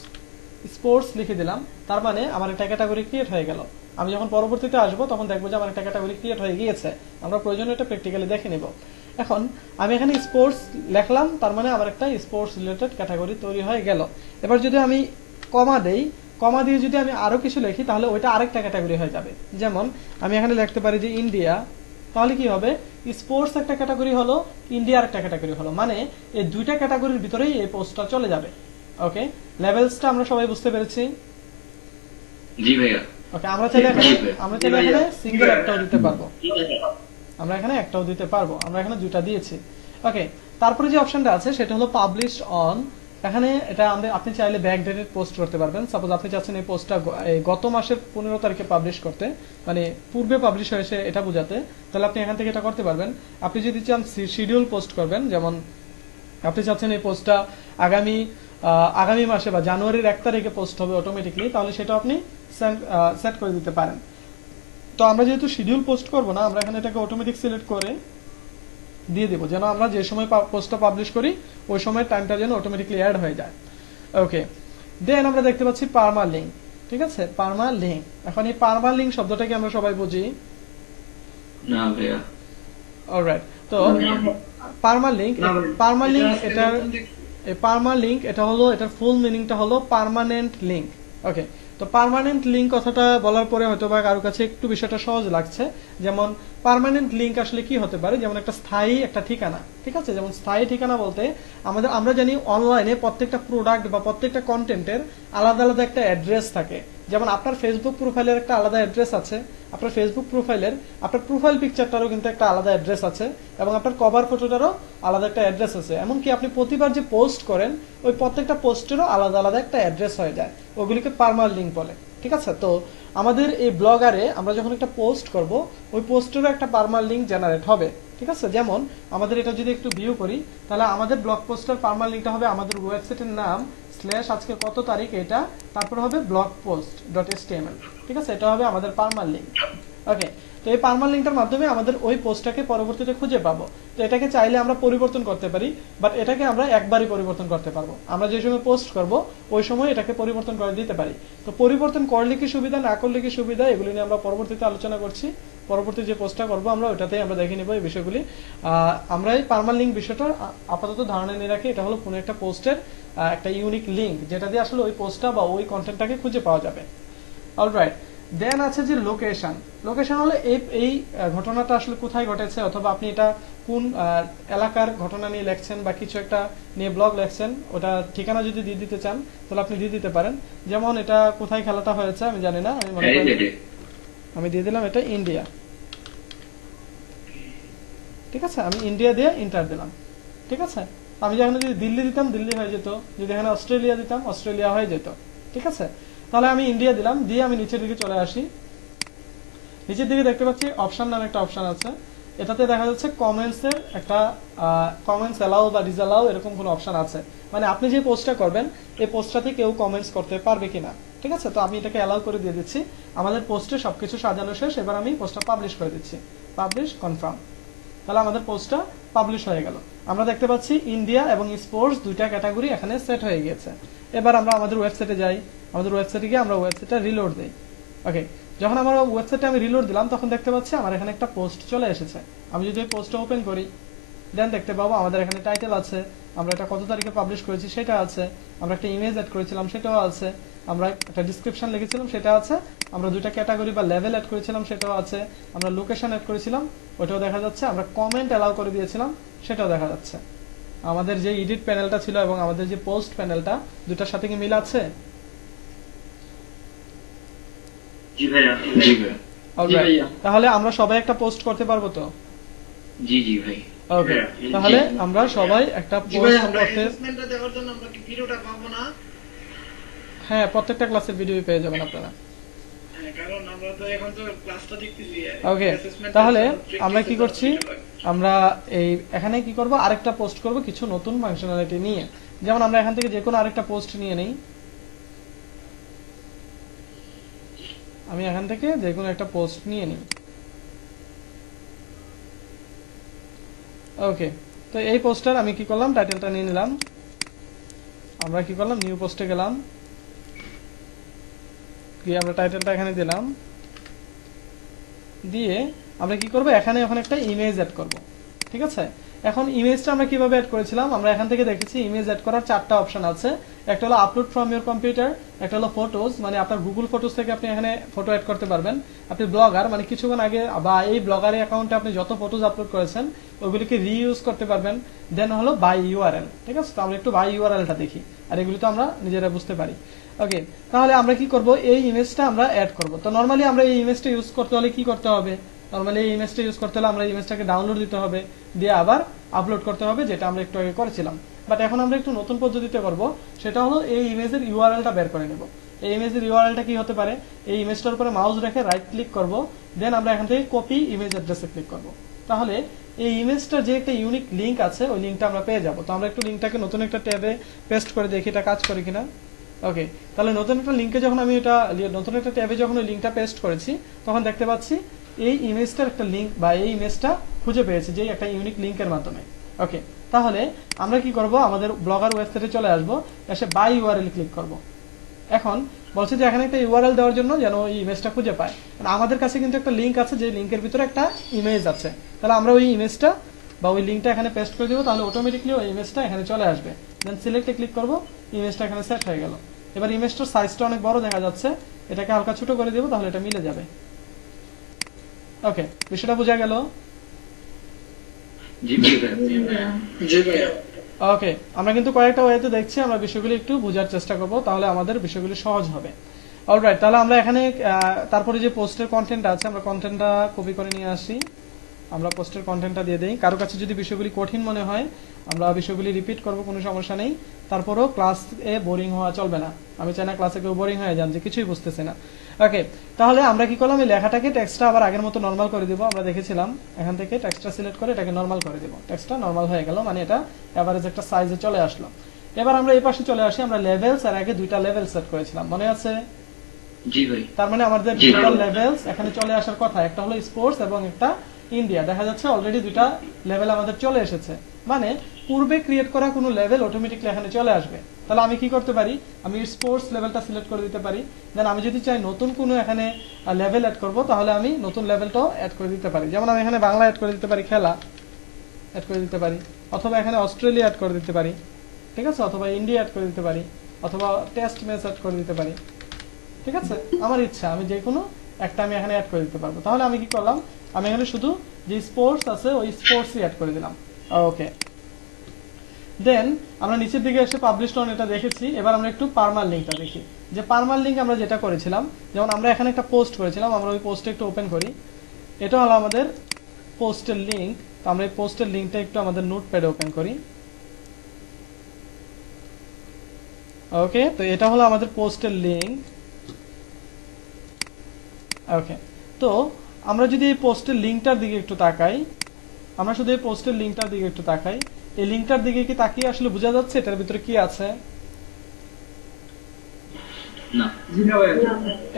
স্পোর্টস লিখে দিলাম, তার মানে আমার একটা ক্যাটাগরি ক্রিয়েট হয়ে গেল। আমি যখন পরবর্তীতে আসবো তখন দেখবো যে আমার একটা ক্যাটাগরি ক্রিয়েট হয়ে গিয়েছে। আমরা প্রয়োজনে এটা প্র্যাকটিক্যালি দেখে নেব। এখন আমি এখানে স্পোর্টস লিখলাম, তার মানে আমার একটা স্পোর্টস রিলেটেড ক্যাটাগরি তৈরি হয়ে গেল। এবার যদি আমি কমা দেই, কমা দিয়ে যদি আমি আরো কিছু লিখি তাহলে ওইটা আরেকটা ক্যাটাগরি হয়ে যাবে। যেমন আমি এখানে লিখতে পারি যে ইন্ডিয়া, তাহলে কি হবে, স্পোর্টস একটা ক্যাটাগরি হলো, ইন্ডিয়া একটা ক্যাটাগরি হলো, মানে এই দুইটা ক্যাটাগরির ভিতরেই এই পোস্টটা চলে যাবে। ওকে, লেভেলসটা আমরা সবাই বুঝতে পেরেছি? জি ভাইয়া। ওকে, আমরা চাইলে এখানে সিঙ্গেল একটাও দিতে পারবো, জি ভাইয়া। আমরা এখানে একটাও দিতে পারবো, আমরা এখানে দুইটা দিয়েছি। ওকে, তারপরে যে অপশনটা আছে সেটা হলো পাবলিশ অন। এখানে এটা আপনি চাইলে ব্যাকডেটেড পোস্ট করতে পারবেন। সাপোজ আপনি চাচ্ছেন এই পোস্টটা গত মাসের 15 তারিখে পাবলিশ করতে, মানে পূর্বে পাবলিশ হয়েছে এটা বোঝাতে, তাহলে আপনি এখান থেকে এটা করতে পারবেন। আপনি যদি চান শিডিউল পোস্ট করবেন, যেমন আপনি চাচ্ছেন এই পোস্টটা আগামী মাসে বা জানুয়ারির 1 তারিখে পোস্ট হবে অটোমেটিকলি, তাহলে সেটা আপনি সেট করে দিতে পারেন। তো আমরা যেহেতু শিডিউল পোস্ট করব না, আমরা এখানে এটাকে অটোমেটিক সিলেক্ট করে দিয়ে দেবো, যেন আমরা যে সময় পোস্টটা পাবলিশ করি ওই সময় টাইমটা যেন অটোমেটিকলি অ্যাড হয়ে যায়। ওকে, দেন আমরা দেখতে পাচ্ছি পার্মা লিঙ্ক, ঠিক আছে? পার্মা লিঙ্ক, এখন এই পার্মা লিঙ্ক শব্দটাকে আমরা সবাই বুঝি না ভাইয়া। অলরাইট। তো পার্মা লিঙ্ক এটা হলো, এটার ফুল মিনিংটা হলো পার্মানেন্ট লিঙ্ক। ওকে, তো পার্মানেন্ট লিঙ্ক কথাটা বলার পরে হয়তো বা কারোর কাছে একটু বিষয়টা সহজ লাগছে। যেমন পার্মানেন্ট লিঙ্ক আসলে কি হতে পারে, যেমন একটা স্থায়ী একটা ঠিকানা, ঠিক আছে? যেমন স্থায়ী ঠিকানা বলতে আমরা জানি অনলাইনে প্রত্যেকটা প্রোডাক্ট বা প্রত্যেকটা কন্টেন্টের আলাদা আলাদা একটা অ্যাড্রেস থাকে। যেমন আপনার ফেসবুক প্রোফাইলের একটা আলাদা অ্যাড্রেস আছে, আপনার ফেসবুক প্রোফাইলের আপনার প্রোফাইল পিকচারটারও কিন্তু একটা আলাদা অ্যাড্রেস আছে, এবং আপনার কভার ফটোটারও আলাদা একটা অ্যাড্রেস আছে। এমনকি আপনি প্রতিবার যে পোস্ট করেন ওই প্রত্যেকটা পোস্টেরও আলাদা আলাদা একটা অ্যাড্রেস হয়ে যায়, ওগুলিকে পার্মানেন্ট লিঙ্ক বলে, ঠিক আছে? তো আমাদের এই ব্লগারে আমরা যখন একটা পোস্ট করব ওই পোস্টেরও একটা পার্মানেন্ট লিঙ্ক জেনারেট হবে, ঠিক আছে? যেমন আমাদের এটা যদি একটু ভিউ করি তাহলে আমাদের ব্লগ পোস্টের পার্মানেন্ট লিঙ্কটা হবে আমাদের ওয়েবসাইটের নাম আজকে কত তারিখ, এটা তারপর হবে blogpost.html, ঠিক আছে? এটা হবে আমাদের পার্মানেন্ট লিঙ্ক। ওকে, তো এই পার্মানেন্ট লিঙ্কটার মাধ্যমে আমাদের ওই পোস্টটাকে পরবর্তীতে খুঁজে পাবো। তো এটাকে চাইলে আমরা পরিবর্তন করতে পারি, বাট এটাকে আমরা একবারই পরিবর্তন করতে পারবো। আমরা যে সময় পোস্ট করব ওই সময় এটাকে পরিবর্তন করে দিতে পারি। তো পরিবর্তন করলে কি সুবিধা, না করলে কি সুবিধা, এগুলো নিয়ে আমরা পরবর্তীতে আলোচনা করছি। পরবর্তী যে পোস্টটা করবো আমরা ওটাতেই আমরা দেখে নিব এই বিষয়গুলি। আমরা এই পার্মানেন্ট লিঙ্ক বিষয়টা আপাতত ধারণা নিয়ে রাখি, এটা হলো কোনো একটা পোস্টের একটা ইউনিক লিঙ্ক, যেটা দিয়ে আসলে ওই পোস্টটা বা ওই কন্টেন্টটাকে খুঁজে পাওয়া যাবে। অলরাইট, দেন আছে যে লোকেশন। লোকেশন হলো এই ঘটনাটা আসলে কোথায় ঘটেছে, অথবা আপনি এটা কোন এলাকার ঘটনা নিয়ে লেখছেন বা কিছু একটা নিয়ে ব্লগ লেখছেন, ওটা ঠিকানা যদি দিয়ে দিতে চান তাহলে আপনি দিয়ে দিতে পারেন। যেমন এটা কোথায় খেলাটা হয়েছে আমি জানি না, আমি দিয়ে দিলাম এটা ইন্ডিয়া, ঠিক আছে? আমি ইন্ডিয়া দিয়ে ইন্টার দিলাম, ঠিক আছে? আমি যেখানে যদি দিল্লি দিতাম দিল্লি হয়ে যেত, যদি এখানে অস্ট্রেলিয়া দিতাম অস্ট্রেলিয়া হয়ে যেত, ঠিক আছে? তাহলে আমি ইন্ডিয়া দিলাম, দিয়ে আমি নিচের দিকে চলে আসি। নিচের দিকে দেখতে পাচ্ছি অপশন নামে একটা অপশন আছে, এটাতে দেখা যাচ্ছে কমেন্টস এর একটা কমেন্টস অ্যালাউ বা ডিসঅ্যালাউ এরকম কোনো অপশন আছে, মানে আপনি যে পোস্টটা করবেন এই পোস্টটাতে কেউ কমেন্টস করতে পারবে কিনা। ঠিক আছে, তো আমি এটাকে অ্যালাউ করে দিয়ে দিচ্ছি। আমাদের পোস্টে সবকিছু সাজানো শেষ, এবার আমি পোস্টটা পাবলিশ করে দিচ্ছি, পাবলিশ কনফার্ম। তাহলে আমাদের পোস্টটা পাবলিশ হয়ে গেল। আমরা দেখতে পাচ্ছি ইন্ডিয়া এবং স্পোর্টস দুইটা ক্যাটাগরি এখানে সেট হয়ে গিয়েছে। এবার আমরা আমাদের ওয়েবসাইটে যাই, আমাদের ওয়েবসাইটে গিয়ে আমরা ওয়েবসাইটটা রিলোড দিই। ওকে, যখন আমার ওয়েবসাইটে আমি রিলোড দিলাম তখন দেখতে পাচ্ছি আমার এখানে একটা পোস্ট চলে এসেছে। আমি যদি ওই পোস্টটা ওপেন করি দেন দেখতে পাবো আমাদের এখানে টাইটেল আছে, আমরা এটা কত তারিখে পাবলিশ করেছি সেটা আছে, আমরা একটা ইমেজ অ্যাড করেছিলাম সেটাও আছে, আমরা একটা ডিসক্রিপশন লিখেছিলাম সেটা আছে, আমরা দুইটা ক্যাটাগরি বা লেভেল অ্যাড করেছিলাম সেটাও আছে, আমরা লোকেশন অ্যাড করেছিলাম ওটাও দেখা যাচ্ছে, আমরা কমেন্ট অ্যালাউ করে দিয়েছিলাম সেটাও দেখা যাচ্ছে। আমাদের যে এডিট প্যানেলটা ছিল এবং আমাদের যে পোস্ট প্যানেলটা দুটার সাথে কি মিল আছে? জি ভাইয়া। জি ভাই। Alright, তাহলে আমরা সবাই একটা পোস্ট করতে পারবো তো? জি জি ভাই। ওকে, তাহলে আমরা সবাই একটা পোস্ট করতে, অ্যাসেসমেন্টটা দেওয়ার জন্য আমরা কি ভিডিওটা পাবো না? হ্যাঁ প্রত্যেকটা ক্লাসের ভিডিও পেয়ে যাবেন আপনারা। হ্যাঁ, কারণ আমরা তো এখন তো ক্লাসটা দেখতেছি। ওকে, assessment-এর তাহলে জন্য আমরা কি practice-এর করছি, জন্য video লাগবে। আমরা এই এখানে কি করব, আরেকটা পোস্ট করব কিছু নতুন ফাংশনালিটি নিয়ে। যেমন আমরা এখান থেকে যে কোনো আরেকটা পোস্ট নিয়ে নেই, আমি এখান থেকে যে কোনো একটা পোস্ট নিয়ে নিই। ওকে, তো এই পোস্টার আমি কি করলাম, টাইটেলটা নিয়ে নিলাম, আমরা কি করলাম নিউ পোস্টে গেলাম, গিয়ে আমরা টাইটেলটা এখানে দিলাম, দিয়ে আমরা কি করব এখানে এখন একটা ইমেজ অ্যাড করব। ঠিক আছে, এখন ইমেজটা আমরা কিভাবে অ্যাড করেছিলাম, আমরা এখান থেকে দেখেছি ইমেজ অ্যাড করার চারটা অপশন আছে। একটা হলো আপলোড ফ্রম ইওর কম্পিউটার, একটা হলো ফটোজ, মানে আপনার গুগল ফটোজ থেকে আপনি এখানে ফটো অ্যাড করতে পারবেন। আপনি ব্লগার, মানে কিছুক্ষণ আগে বা এই ব্লগারের অ্যাকাউন্টে আপনি যত ফটোজ আপলোড করেছেন ওইগুলিকে রিইউজ করতে পারবেন। দেন হলো বাই ইউআরএল। ঠিক আছে, তো আমরা একটু বাই ইউআরএলটা দেখি, আর এগুলি তো আমরা নিজেরা বুঝতে পারি। ওকে, তাহলে আমরা কি করব, এই ইমেজটা আমরা অ্যাড করব। তো নরমালি আমরা এই ইমেজটা ইউজ করতে হলে কি করতে হবে, নরমালি এই ইমেজটা ইউজ করতে হলে আমরা এই ইমেজটাকে ডাউনলোড দিতে হবে, দিয়ে আবার আপলোড করতে হবে, যেটা আমরা একটু আগে করেছিলাম। বাট এখন আমরা একটু নতুন পদ্ধতিতে করব, সেটা হলো এই ইমেজের ইউআরএলটা বের করে নেব। এই ইমেজের ইউআরএলটা কি হতে পারে, এই ইমেজটার উপরে মাউস রেখে রাইট ক্লিক করব, দেন আমরা এখান থেকে কপি ইমেজ অ্যাড্রেসে ক্লিক করব। তাহলে এই ইমেজটার যে একটা ইউনিক লিংক আছে ওই লিংকটা আমরা পেয়ে যাব। তো আমরা একটু লিংকটাকে নতুন একটা ট্যাবে পেস্ট করে দেখি এটা কাজ করে কিনা। ওকে, তাহলে নতুন একটা লিংকে যখন আমি এটা নতুন একটা ট্যাবে যখন ওই লিংকটা পেস্ট করেছি তখন দেখতে পাচ্ছি এই ইমেজটার একটা লিংক বা এই ইমেজটা খুঁজে পেয়েছি যে একটা ইউনিক লিংকের মাধ্যমে। ওকে, তাহলে আমরা কি করব, আমাদের ব্লগার ওয়েবসাইটে চলে আসব, এসে বাই ইউআরএল ক্লিক করব। এখন বলছে যে এখানে একটা ইউআরএল দেওয়ার জন্য যেন ওই ইমেজটা খুঁজে পায়, কারণ আমাদের কাছে কিন্তু একটা লিংক আছে, যে লিংকের ভিতরে একটা ইমেজ আছে। তাহলে আমরা ওই ইমেজটা বা ওই লিংকটা এখানে পেস্ট করে দেবো, তাহলে অটোমেটিকলি ওই ইমেজটা এখানে চলে আসবে। দেন সিলেক্টে ক্লিক করব, ইমেজটা এখানে সেট হয়ে গেল। এবার ইমেজটার সাইজটা অনেক বড় দেখা যাচ্ছে, এটাকে হালকা ছোট করে দেবো, তাহলে এটা মিলে যাবে। ওকে, বিষয়টা বোঝা গেল? জি ভাই। জি ভাইয়া। ওকে, আমরা কিন্তু কয়েকটা ওয়েতে দেখছি, আমরা বিষয়গুলি একটু বোঝার চেষ্টা করব, তাহলে আমাদের বিষয়গুলি সহজ হবে। অলরাইট, তাহলে আমরা এখানে তারপরে যে পোস্টের কন্টেন্ট আছে আমরা কন্টেন্টটা কপি করে নিয়ে আসি, আমরা পোস্টের কন্টেন্টটা দিয়ে দেই। কারো কাছে যদি বিষয়গুলি কঠিন মনে হয় আমরা বিষয়গুলি রিপিট করব, কোনো সমস্যা নেই। তারপরেও ক্লাসে বোরিং হওয়া চলবে না, আমি চাই না ক্লাসে কেউ বোরিং হয়ে যান যে কিছুই বুঝতেছে না। ওকে, তাহলে আমরা কি করলাম, এই লেখাটাকে টেক্সটটা আবার আগের মতো নরমাল করে দিব। আমরা দেখেছিলাম এখান থেকে টেক্সটটা সিলেক্ট করে এটাকে নরমাল করে দিব, টেক্সটটা নরমাল হয়ে গেল, মানে এটা এভারেজ একটা সাইজে চলে আসলো। এবার আমরা এই পাশে চলে আসি, আমরা লেভেলস আর আগে দুইটা লেভেল সেট করেছিলাম, মনে আছে? জি ভাই। তার মানে আমাদের জি। দুইটা লেভেলস এখানে চলে আসার কথা, একটা হলো স্পোর্টস এবং একটা ইন্ডিয়া। দেখা যাচ্ছে অলরেডি দুইটা লেভেল আমাদের চলে এসেছে, মানে পূর্বে ক্রিয়েট করা কোনো লেভেল অটোমেটিকলি এখানে চলে আসবে। তাহলে আমি কি করতে পারি, আমি স্পোর্টস লেভেলটা সিলেক্ট করে দিতে পারি। দেন আমি যদি চাই নতুন কোনো এখানে লেভেল অ্যাড করব, তাহলে আমি নতুন লেভেলটাও অ্যাড করে দিতে পারি। যেমন আমি এখানে বাংলা অ্যাড করে দিতে পারি, খেলা অ্যাড করে দিতে পারি, অথবা এখানে অস্ট্রেলিয়া অ্যাড করে দিতে পারি, ঠিক আছে, অথবা ইন্ডিয়া অ্যাড করে দিতে পারি, অথবা টেস্ট ম্যাচ অ্যাড করে দিতে পারি। ঠিক আছে, আমার ইচ্ছা, আমি যে কোনো একটা আমি এখানে অ্যাড করে দিতে পারবো। তাহলে আমি কি করলাম, আমি এখানে শুধু যে স্পোর্টস আছে ওই স্পোর্টসই অ্যাড করে দিলাম। ওকে, দেন আমরা নিচের দিকে এসে পাবলিশ অন এটা দেখেছি। এবার আমরা একটু পারমার লিঙ্কটা দেখি, যে পারমার লিঙ্ক আমরা যেটা করেছিলাম, যেমন আমরা এখানে একটা পোস্ট করেছিলাম, আমরা ওই পোস্টে একটু ওপেন করি, এটা হলো আমাদের পোস্টের লিঙ্ক। তো আমরা এই পোস্টের লিঙ্কটা একটু আমাদের নোটপ্যাডে ওপেন করি। ওকে, তো এটা হলো আমাদের পোস্টের লিঙ্ক। ওকে, তো আমরা যদি এই পোস্টের লিঙ্কটার দিকে একটু তাকাই, আমরা শুধু এই পোস্টের লিংকটার দিকে একটু তাকাই। এই লিংকটার দিকে কি তাকিয়ে আসলে বোঝা যাচ্ছে এটার ভিতরে কি আছে? না।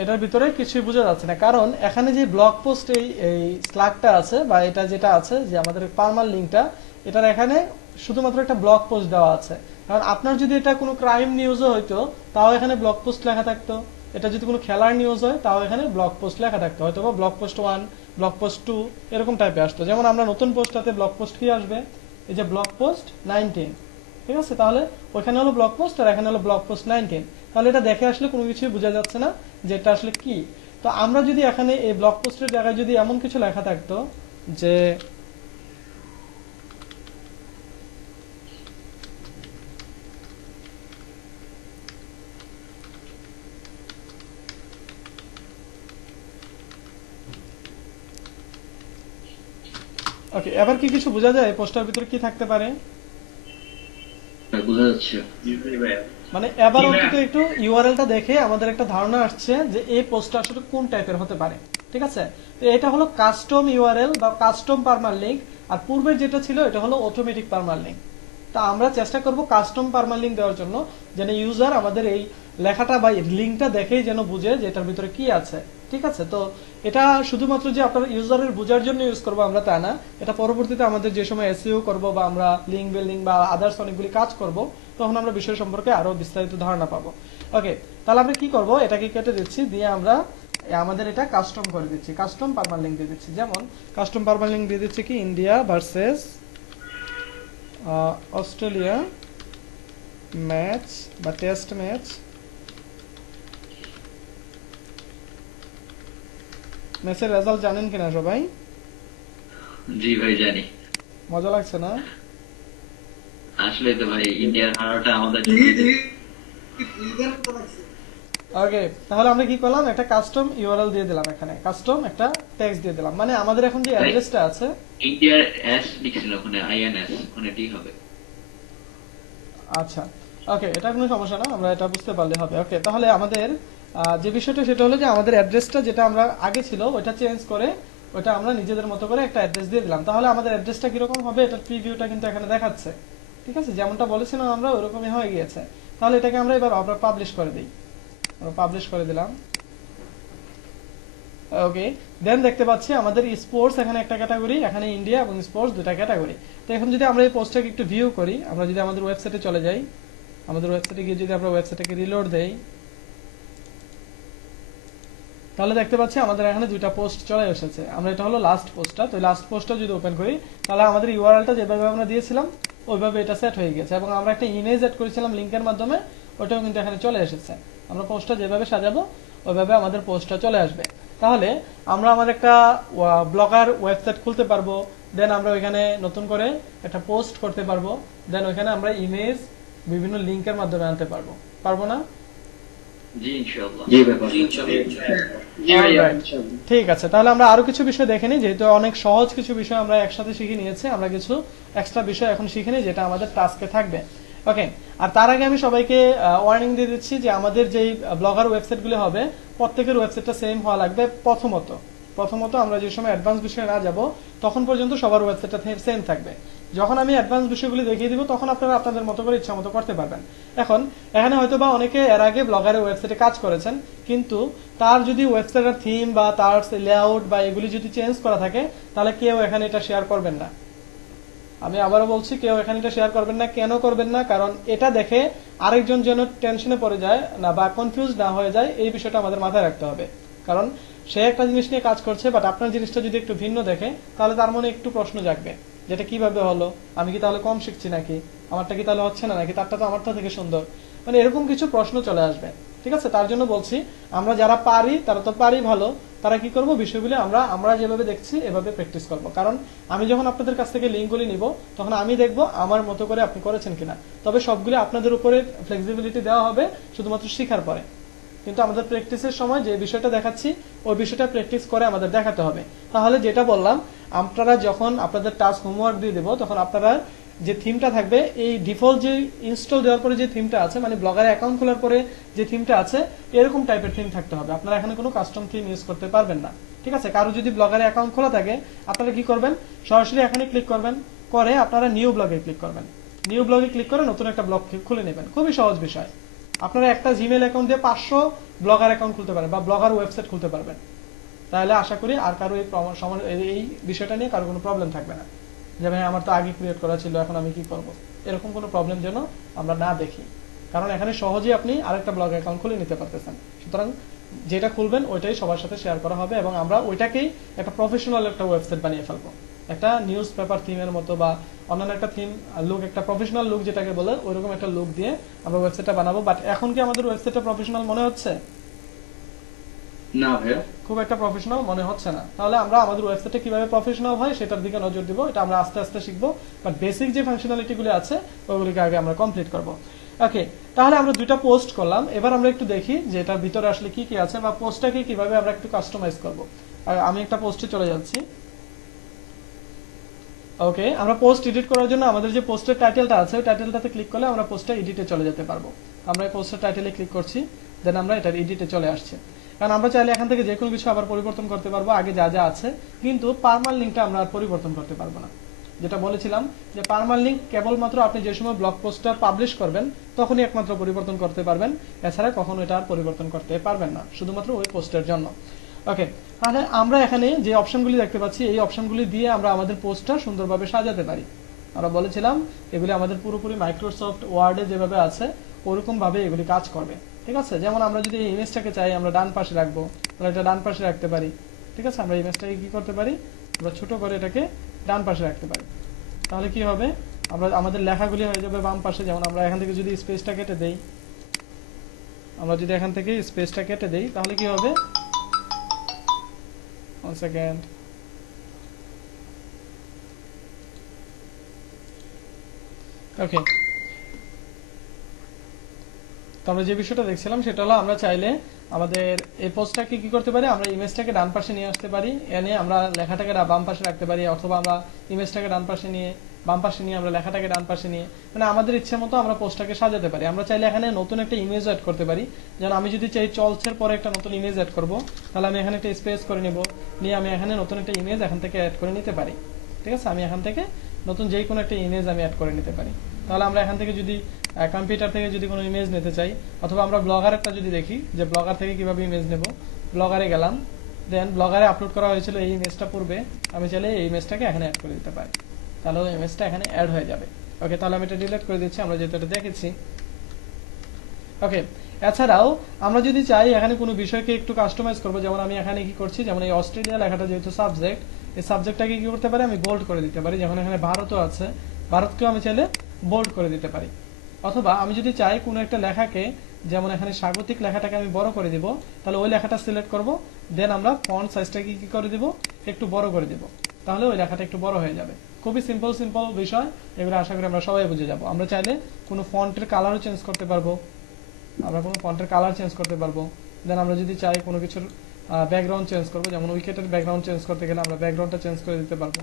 এটার ভিতরে কিছুই বোঝা যাচ্ছে না, কারণ এখানে যে ব্লগ পোস্ট এই স্ল্যাগটা আছে বা এটা যেটা আছে যে আমাদের পার্মাল লিংকটা, এটার এখানে শুধুমাত্র একটা ব্লগ পোস্ট দেওয়া আছে। কারণ আপনার যদি এটা কোনো ক্রাইম নিউজও হইতো তাও এখানে ব্লগ পোস্ট লেখা থাকতো, এটা যদি কোনো খেলার নিউজ হয় তাও এখানে ব্লগ পোস্ট লেখা থাকতো, হয়তো বা ব্লগ পোস্ট 1, ব্লগ পোস্ট 2 এরকম টাইপে আসতো। যেমন আমরা নতুন পোস্টটাতে ব্লগ পোস্ট কি আসবে, এই যে ব্লগ পোস্ট 19, ঠিক আছে? তাহলে ওখানে হলো ব্লগ পোস্ট আর এখানে হলো ব্লগ পোস্ট 19। তাহলে এটা দেখে আসলে কোনো কিছুই বোঝা যাচ্ছে না যে এটা আসলে কি। তো আমরা যদি এখানে এই ব্লগ পোস্টের জায়গায় যদি এমন কিছু লেখা থাকতো যে ওকে, এবার কি কিছু বোঝা যায় পোস্টার ভিতরে কি থাকতে পারে? বোঝা যাচ্ছে। মানে এবার অন্তত একটু ইউআরএলটা দেখে আমাদের একটা ধারণা আসছে যে এই পোস্টটা আসলে কোন টাইপের হতে পারে, ঠিক আছে? তো এটা হলো কাস্টম ইউআরএল বা কাস্টম পার্মাল লিংক, আর পূর্বের যেটা ছিল এটা হলো অটোমেটিক পার্মাল লিংক। তা আমরা চেষ্টা করব কাস্টম পার্মাল লিংক দেওয়ার জন্য, যেন ইউজার আমাদের এই লেখাটা বা লিংকটা দেখেই যেন বুঝে যে এটার ভিতরে কি আছে, ঠিক আছে? তো এটা শুধুমাত্র যে আপনার ইউজারের বোঝার জন্য ইউজ করবো আমরা তা না, এটা পরবর্তীতে আমাদের যে সময় এসইও করব বা আমরা লিংক বিল্ডিং বা আদার্স অনেকগুলি কাজ করব, তখন আমরা বিষয় সম্পর্কে আরো বিস্তারিত ধারণা পাবো। ওকে, তাহলে আমরা কি করব, এটাকে কেটে দিচ্ছি, দিয়ে আমরা আমাদের এটা কাস্টম করে দিচ্ছি, কাস্টম পার্মাল লিংক দিয়ে দিচ্ছি। যেমন কাস্টম পার্মাল লিংক দিয়ে দিচ্ছি কি ইন্ডিয়া ভার্সেস অস্ট্রেলিয়া ম্যাচ বা টেস্ট ম্যাচ, ম্যাচের রেজাল্ট জানেন কিনা সবাই? জি ভাই জানি। মজা লাগছে না? আসলে তো ভাই ইন্ডিয়ার হারাটা আমাদের জন্য ওকে, তাহলে আমরা কি করলাম, একটা কাস্টম ইউআরএল দিয়ে দিলাম, এখানে কাস্টম একটা টেক্সট দিয়ে দিলাম, মানে আমাদের এখন যে অ্যাড্রেসটা আছে ইন্ডিয়ার এস লিখছিল ওখানে আইএনএস ওখানে টি হবে। আচ্ছা, ওকে, এটা কোনো সমস্যা না, আমরা এটা বুঝতে পারলে হবে। ওকে, তাহলে আমাদের যে বিষয়টা সেটা হলো যে আমাদের অ্যাড্রেসটা যেটা আমরা আগে ছিল ওটা চেঞ্জ করে ওটা আমরা নিজেদের মতো করে একটা অ্যাড্রেস দিয়ে দিলাম। তাহলে আমাদের অ্যাড্রেসটা কিরকম হবে এটার প্রিভিউটা কিন্তু এখানে দেখাচ্ছে, ঠিক আছে? যেমনটা বলেছিলাম আমরা ওরকমই হয়ে গিয়েছে। তাহলে এটাকে আমরা এবার আমরা পাবলিশ করে দিই, আমরা পাবলিশ করে দিলাম। ওকে, দেন দেখতে পাচ্ছি আমাদের স্পোর্টস এখানে একটা ক্যাটাগরি, এখানে ইন্ডিয়া এবং স্পোর্টস দুটা ক্যাটাগরি। তো এখন যদি আমরা এই পোস্টটাকে একটু ভিউ করি, আমরা যদি আমাদের ওয়েবসাইটে চলে যাই, আমাদের ওয়েবসাইটে গিয়ে যদি আমরা ওয়েবসাইটটাকে রিলোড দেই, তাহলে দেখতে পাচ্ছি আমাদের এখানে দুইটা পোস্ট চলে এসেছে। আমরা এটা হলো লাস্ট পোস্টটা, তো লাস্ট পোস্টটা যদি ওপেন করি তাহলে আমাদের ইউআরএলটা যেভাবে আমরা দিয়েছিলাম ওইভাবে এটা সেট হয়ে গেছে, এবং আমরা একটা ইমেজ এড করেছিলাম লিংকের মাধ্যমে, ওটাও কিন্তু এখানে চলে এসেছে। আমরা পোস্টটা যেভাবে সাজাবো ওইভাবে আমাদের পোস্টটা চলে আসবে। তাহলে আমরা আমার একটা ব্লগার ওয়েবসাইট খুলতে পারবো, দেন আমরা ওইখানে নতুন করে একটা পোস্ট করতে পারবো, দেন ওইখানে আমরা ইমেজ বিভিন্ন লিংকের মাধ্যমে আনতে পারবো, পারবো না? জি ইনশাআল্লাহ। জি ভাই। Alright, ঠিক আছে, তাহলে আমরা আরো কিছু বিষয় দেখে নিই, যেহেতু অনেক সহজ কিছু বিষয় আমরা একসাথে শিখে নিয়েছি, আমরা কিছু এক্সট্রা বিষয় এখন শিখে নিই যেটা আমাদের টাস্কে থাকবে। ওকে, আর তার আগে আমি সবাইকে ওয়ার্নিং দিয়ে দিচ্ছি যে আমাদের যেই ব্লগার ওয়েবসাইটগুলো হবে প্রত্যেকের ওয়েবসাইটটা সেম হওয়া লাগবে। প্রথমত আমরা যে সময় অ্যাডভান্স বিষয়ে না যাব তখন পর্যন্ত সবার ওয়েবসাইটটা সেম থাকবে। যখন আমি অ্যাডভান্স বিষয়গুলি দেখিয়ে দিব তখন আপনারা আপনাদের মতো করে ইচ্ছা মতো করতে পারবেন। এখন এখানে হয়তো বা অনেকে এর আগে ব্লগারের ওয়েবসাইটে কাজ করেছেন, কিন্তু তার যদি ওয়েবসাইটের থিম বা তার লেআউট বা এগুলি যদি চেঞ্জ করা থাকে তাহলে কেউ এখানে এটা শেয়ার করবেন না। আমি আবারও বলছি, কেউ এখানে এটা শেয়ার করবেন না। কেন করবেন না? কারণ এটা দেখে আরেকজন যেন টেনশনে পড়ে যায় না বা কনফিউজ না হয়ে যায়, এই বিষয়টা আমাদের মাথায় রাখতে হবে। কারণ সে একটা জিনিস নিয়ে কাজ করছে, বাট আপনার জিনিসটা যদি একটু ভিন্ন দেখে তাহলে তার মনে একটু প্রশ্ন জাগবে, যেটা কিভাবে হলো, আমি কি তাহলে কম শিখছি নাকি, আমারটা কি তাহলে হচ্ছে না নাকি, তারটা তো আমারটা থেকে সুন্দর, মানে এরকম কিছু প্রশ্ন চলে আসবে। ঠিক আছে, তার জন্য বলছি আমরা যারা পারি তারা তো পারি ভালো, তারা কি করব, বিষয়গুলি আমরা যেভাবে দেখছি এভাবে প্র্যাকটিস করব। কারণ আমি যখন আপনাদের কাছ থেকে লিঙ্কগুলি নিব তখন আমি দেখব আমার মতো করে আপনি করেছেন কিনা। তবে সবগুলি আপনাদের উপরে ফ্লেক্সিবিলিটি দেওয়া হবে শুধুমাত্র শেখার পরে, কিন্তু আমাদের প্র্যাকটিসের সময় যে বিষয়টা দেখাচ্ছি ওই বিষয়টা প্র্যাকটিস করে আমাদের দেখাতে হবে। তাহলে যেটা বললাম, আপনারা যখন আপনাদের টাস্ক হোমওয়ার্ক দিয়ে দেবো তখন আপনারা যে থিমটা থাকবে, এই ডিফল্ট যে ইনস্টল দেওয়ার পরে যে থিমটা আছে, মানে ব্লগারে অ্যাকাউন্ট খোলার পরে যে থিমটা আছে এরকম টাইপের থিম থাকতে হবে। আপনারা এখানে কোনো কাস্টম থিম ইউজ করতে পারবেন না। ঠিক আছে, কারো যদি ব্লগারে অ্যাকাউন্ট খোলা থাকে আপনারা কি করবেন, সরাসরি এখানে ক্লিক করবেন, করে আপনারা নিউ ব্লগে ক্লিক করবেন, নিউ ব্লগে ক্লিক করে নতুন একটা ব্লগ খুলে নেবেন। খুবই সহজ বিষয়। আপনারা একটা জিমেল অ্যাকাউন্ট দিয়ে 500 ব্লগার অ্যাকাউন্ট খুলতে পারবেন বা ব্লগার ওয়েবসাইট খুলতে পারবেন। তাহলে আশা করি আর কারো এই বিষয়টা নিয়ে কারো কোনো প্রবলেম থাকবে না, যে ভাই আমার তো আগে ক্রিয়েট করা ছিল এখন আমি কি করব, এরকম কোনো প্রবলেম যেন আমরা না দেখি। কারণ এখানে সহজেই আপনি আরেকটা ব্লগ অ্যাকাউন্ট খুলে নিতে পারতেছেন। সুতরাং যেটা খুলবেন ওইটাই সবার সাথে শেয়ার করা হবে এবং আমরা ওইটাকেই একটা প্রফেশনাল একটা ওয়েবসাইট বানিয়ে ফেলবো, একটা নিউজ পেপার থিমের মতো বা অন্যান্য একটা থিম লুক, একটা প্রফেশনাল লুক যেটাকে বলে ওইরকম একটা লুক দিয়ে আমরা ওয়েবসাইটটা বানাবো। বাট এখন কি আমাদের ওয়েবসাইটটা প্রফেশনাল মনে হচ্ছে? না ভাইয়া, খুব একটা প্রফেশনাল মনে হচ্ছে না। তাহলে আমরা আমাদের ওয়েবসাইটে কিভাবে প্রফেশনাল হয় সেটার দিকে নজর দিব, এটা আমরা আস্তে আস্তে শিখবো। বাট বেসিক যে ফাংশনালিটি গুলো আছে ওইগুলিকে আগে আমরা কমপ্লিট করব। ওকে, তাহলে আমরা দুইটা পোস্ট করলাম, এবার আমরা একটু দেখি যে এটার ভিতরে আসলে কি কি আছে বা পোস্টটাকে কিভাবে আমরা একটু কাস্টমাইজ করব। আমি একটা পোস্টে চলে যাচ্ছি। ওকে, আমরা পোস্ট এডিট করার জন্য আমাদের যে পোস্টের টাইটেলটা আছে ওই টাইটেলটাতে ক্লিক করলে আমরা পোস্টটা এডিটে চলে যেতে পারবো। আমরা এই পোস্টের টাইটেলে ক্লিক করছি, দেন আমরা এটার এডিটে চলে আসছি। কারণ আমরা চাইলে এখান থেকে যে কোনো কিছু আবার পরিবর্তন করতে পারবো আগে যা যা আছে, কিন্তু পার্মাল লিঙ্কটা আমরা আর পরিবর্তন করতে পারবো না। যেটা বলেছিলাম যে পার্মাল লিঙ্ক কেবলমাত্র আপনি যে সময় ব্লগ পোস্টটা পাবলিশ করবেন তখনই একমাত্র পরিবর্তন করতে পারবেন, এছাড়া কখনো এটা আর পরিবর্তন করতে পারবেন না, শুধুমাত্র ওই পোস্টের জন্য। ওকে, তাহলে আমরা এখানে যে অপশনগুলি দেখতে পাচ্ছি এই অপশনগুলি দিয়ে আমরা আমাদের পোস্টটা সুন্দরভাবে সাজাতে পারি। আমরা বলেছিলাম এগুলি আমাদের পুরোপুরি মাইক্রোসফট ওয়ার্ডে যেভাবে আছে ওরকম ভাবে এগুলি কাজ করবে। ঠিক আছে, যেমন আমরা যদি এই ইমেজটাকে চাই আমরা ডান পাশে রাখবো, তাহলে এটা ডান পাশে রাখতে পারি। ঠিক আছে, আমরা ইমেজটাকে কি করতে পারি, আমরা ছোট করে এটাকে ডান পাশে রাখতে পারি। তাহলে কি হবে, আমরা আমাদের লেখাগুলি হয়ে যাবে বাম পাশে। যেমন আমরা এখান থেকে যদি স্পেসটা কেটে দেই, আমরা যদি এখান থেকে স্পেসটা কেটে দেই তাহলে কি হবে, 1 সেকেন্ড, ওকে। তো আমরা যে বিষয়টা দেখছিলাম সেটা হলো আমরা চাইলে আমাদের এই পোস্টটাকে কি করতে পারি, আমরা ইমেজটাকে ডান পাশে নিয়ে আসতে পারি, এনে আমরা লেখাটাকে বাম পাশে রাখতে পারি, অথবা আমরা ইমেজটাকে ডান পাশে নিয়ে বাম পাশে নিয়ে আমরা লেখাটাকে ডান পাশে নিয়ে, মানে আমাদের ইচ্ছে মতো আমরা পোস্টটাকে সাজাতে পারি। আমরা চাইলে এখানে নতুন একটা ইমেজ অ্যাড করতে পারি। যেমন আমি যদি চাই চলছের পরে একটা নতুন ইমেজ অ্যাড করব, তাহলে আমি এখানে একটা স্পেস করে নিব, নিয়ে আমি এখানে নতুন একটা ইমেজ এখান থেকে অ্যাড করে নিতে পারি। ঠিক আছে, আমি এখান থেকে নতুন যে কোনো একটা ইমেজ আমি অ্যাড করে নিতে পারি। তাহলে আমরা এখান থেকে যদি কম্পিউটার থেকে যদি কোনো ইমেজ নিতে চাই, অথবা আমরা ব্লগারটা যদি দেখি যে ব্লগার থেকে কিভাবে ইমেজ নেব, ব্লগারে গেলাম, দেন ব্লগারে আপলোড করা হয়েছিল এই ইমেজটা পূর্বে, আমি চাইলে এই ইমেজটাকে এখানে অ্যাড করে দিতে পারি, তাহলে ওই ইমেজটা এখানে অ্যাড হয়ে যাবে। ওকে, তাহলে আমি এটা ডিলিট করে দিচ্ছি, আমরা যেহেতু এটা দেখেছি। ওকে, এছাড়াও আমরা যদি চাই এখানে কোনো বিষয়কে একটু কাস্টমাইজ করবো, যেমন আমি এখানে কি করছি, যেমন এই অস্ট্রেলিয়া লেখাটা যেহেতু সাবজেক্ট, এই সাবজেক্টটাকে কি করতে পারি, আমি বোল্ড করে দিতে পারি। যেমন এখানে ভারতও আছে, ভারতকেও আমি চাইলে বোল্ড করে দিতে পারি। অথবা আমি যদি চাই কোনো একটা লেখাকে, যেমন এখানে স্বাগতিক লেখাটাকে আমি বড় করে দিব, তাহলে ওই লেখাটা সিলেক্ট করব, দেন আমরা ফন্ট সাইজটাকে কি করে দিব, একটু বড় করে দিব, তাহলে ওই লেখাটা একটু বড় হয়ে যাবে। খুবই সিম্পল সিম্পল বিষয়, এগুলো আশা করি আমরা সবাই বুঝে যাব। আমরা চাইলে কোনো ফন্টের কালারও চেঞ্জ করতে পারবো, আমরা কোনো ফন্টের কালার চেঞ্জ করতে পারবো। দেন আমরা যদি চাই কোনো কিছুর ব্যাকগ্রাউন্ড চেঞ্জ করবো, যেমন উইকেটের ব্যাকগ্রাউন্ড চেঞ্জ করতে গেলে আমরা ব্যাকগ্রাউন্ডটা চেঞ্জ করে দিতে পারবো,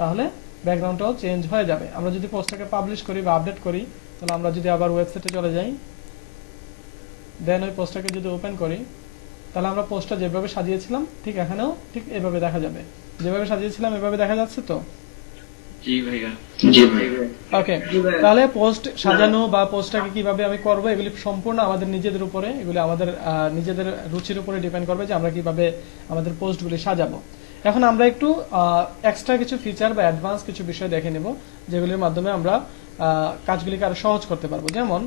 তাহলে ব্যাকগ্রাউন্ডটাও চেঞ্জ হয়ে যাবে। আমরা যদি পোস্টটাকে পাবলিশ করি বা আপডেট করি, তাহলে আমরা যদি আবার ওয়েবসাইটে চলে যাই, দেন ওই পোস্টটাকে যদি ওপেন করি, তাহলে আমরা পোস্টটা যেভাবে সাজিয়েছিলাম ঠিক এখানেও ঠিক এভাবে দেখা যাবে। যেভাবে সাজিয়েছিলাম এভাবে দেখা যাচ্ছে তো? জি ভাইয়া, জি ভাইয়া। ওকে, তাহলে পোস্ট সাজানো বা পোস্টটাকে কিভাবে আমি করব এগুলি সম্পূর্ণ আমাদের নিজেদের উপরে, এগুলি আমাদের নিজেদের রুচির উপরে ডিপেন্ড করবে যে আমরা কিভাবে আমাদের পোস্টগুলি সাজাবো। এখন আমরা একটু এক্সট্রা কিছু ফিচার বা অ্যাডভান্স কিছু বিষয় দেখে নেব, যেগুলির মাধ্যমে আমরা কাজগুলিকে আরো সহজ করতে পারবো। যেমন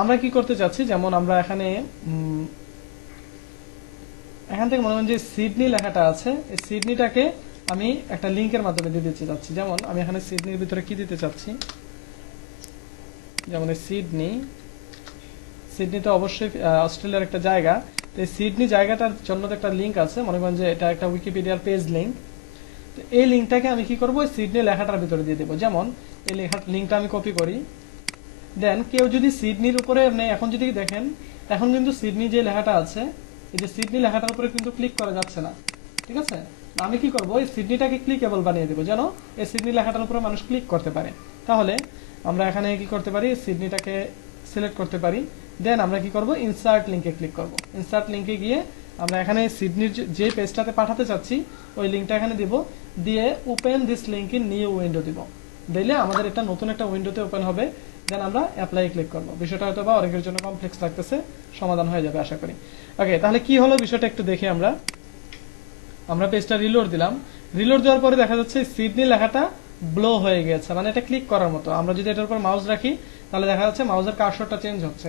আমরা কি করতে চাচ্ছি, যেমন আমরা এখানে এখান থেকে মনে করেন যে সিডনি লেখাটা আছে, এই সিডনিটাকে আমি একটা লিংকের মাধ্যমে দিয়ে দিতে চাচ্ছি। যেমন আমি এখানে সিডনির ভিতরে কি দিতে চাচ্ছি, যেমন এই সিডনি তো অবশ্যই অস্ট্রেলিয়ার একটা জায়গা, তো এই সিডনি জায়গাটার জন্য তো একটা লিংক আছে, মনে করেন যে এটা একটা উইকিপিডিয়ার পেজ লিংক। তো এই লিংকটাকে আমি কি করবো, সিডনি লেখাটার ভিতরে দিয়ে দেবো। যেমন এই লিংকটা আমি কপি করি, দেন কেউ যদি সিডনির উপরে এখন যদি দেখেন, এখন কিন্তু সিডনি যে লেখাটা আছে, এই যে সিডনি লেখাটার উপরে কিন্তু ক্লিক করা যাচ্ছে না। ঠিক আছে, আমি কি করবো, এই সিডনিটাকে ক্লিকেবল বানিয়ে দেবো, যেন এই সিডনি লেখাটার উপরে মানুষ ক্লিক করতে পারে। তাহলে আমরা এখানে কি করতে পারি, সিডনিটাকে সিলেক্ট করতে পারি, দেন আমরা কি করব, ইনসার্ট লিংকে ক্লিক করব। ইনসার্ট লিংকে গিয়ে আমরা এখানে সিডনির যে পেজটাতে পাঠাতে চাচ্ছি ওই লিঙ্কটা এখানে দিব, দিয়ে open this link in new window দিব, দিলে আমাদের এটা নতুন একটা উইন্ডোতে ওপেন হবে। দেন আমরা অ্যাপ্লাই ক্লিক করব। বিষয়টা হয়তো বা অনেকের জন্য কমপ্লেক্স লাগতেছে, সমাধান হয়ে যাবে আশা করি। ওকে, তাহলে কি হলো বিষয়টা একটু দেখি আমরা পেজটা রিলোড দিলাম। রিলোড দেওয়ার পরে দেখা যাচ্ছে সিডনি লেখাটা ব্লো হয়ে গেছে, মানে এটা ক্লিক করার মতো। আমরা যদি এটার উপর মাউস রাখি তাহলে দেখা যাচ্ছে মাউসের কার্সরটা চেঞ্জ হচ্ছে,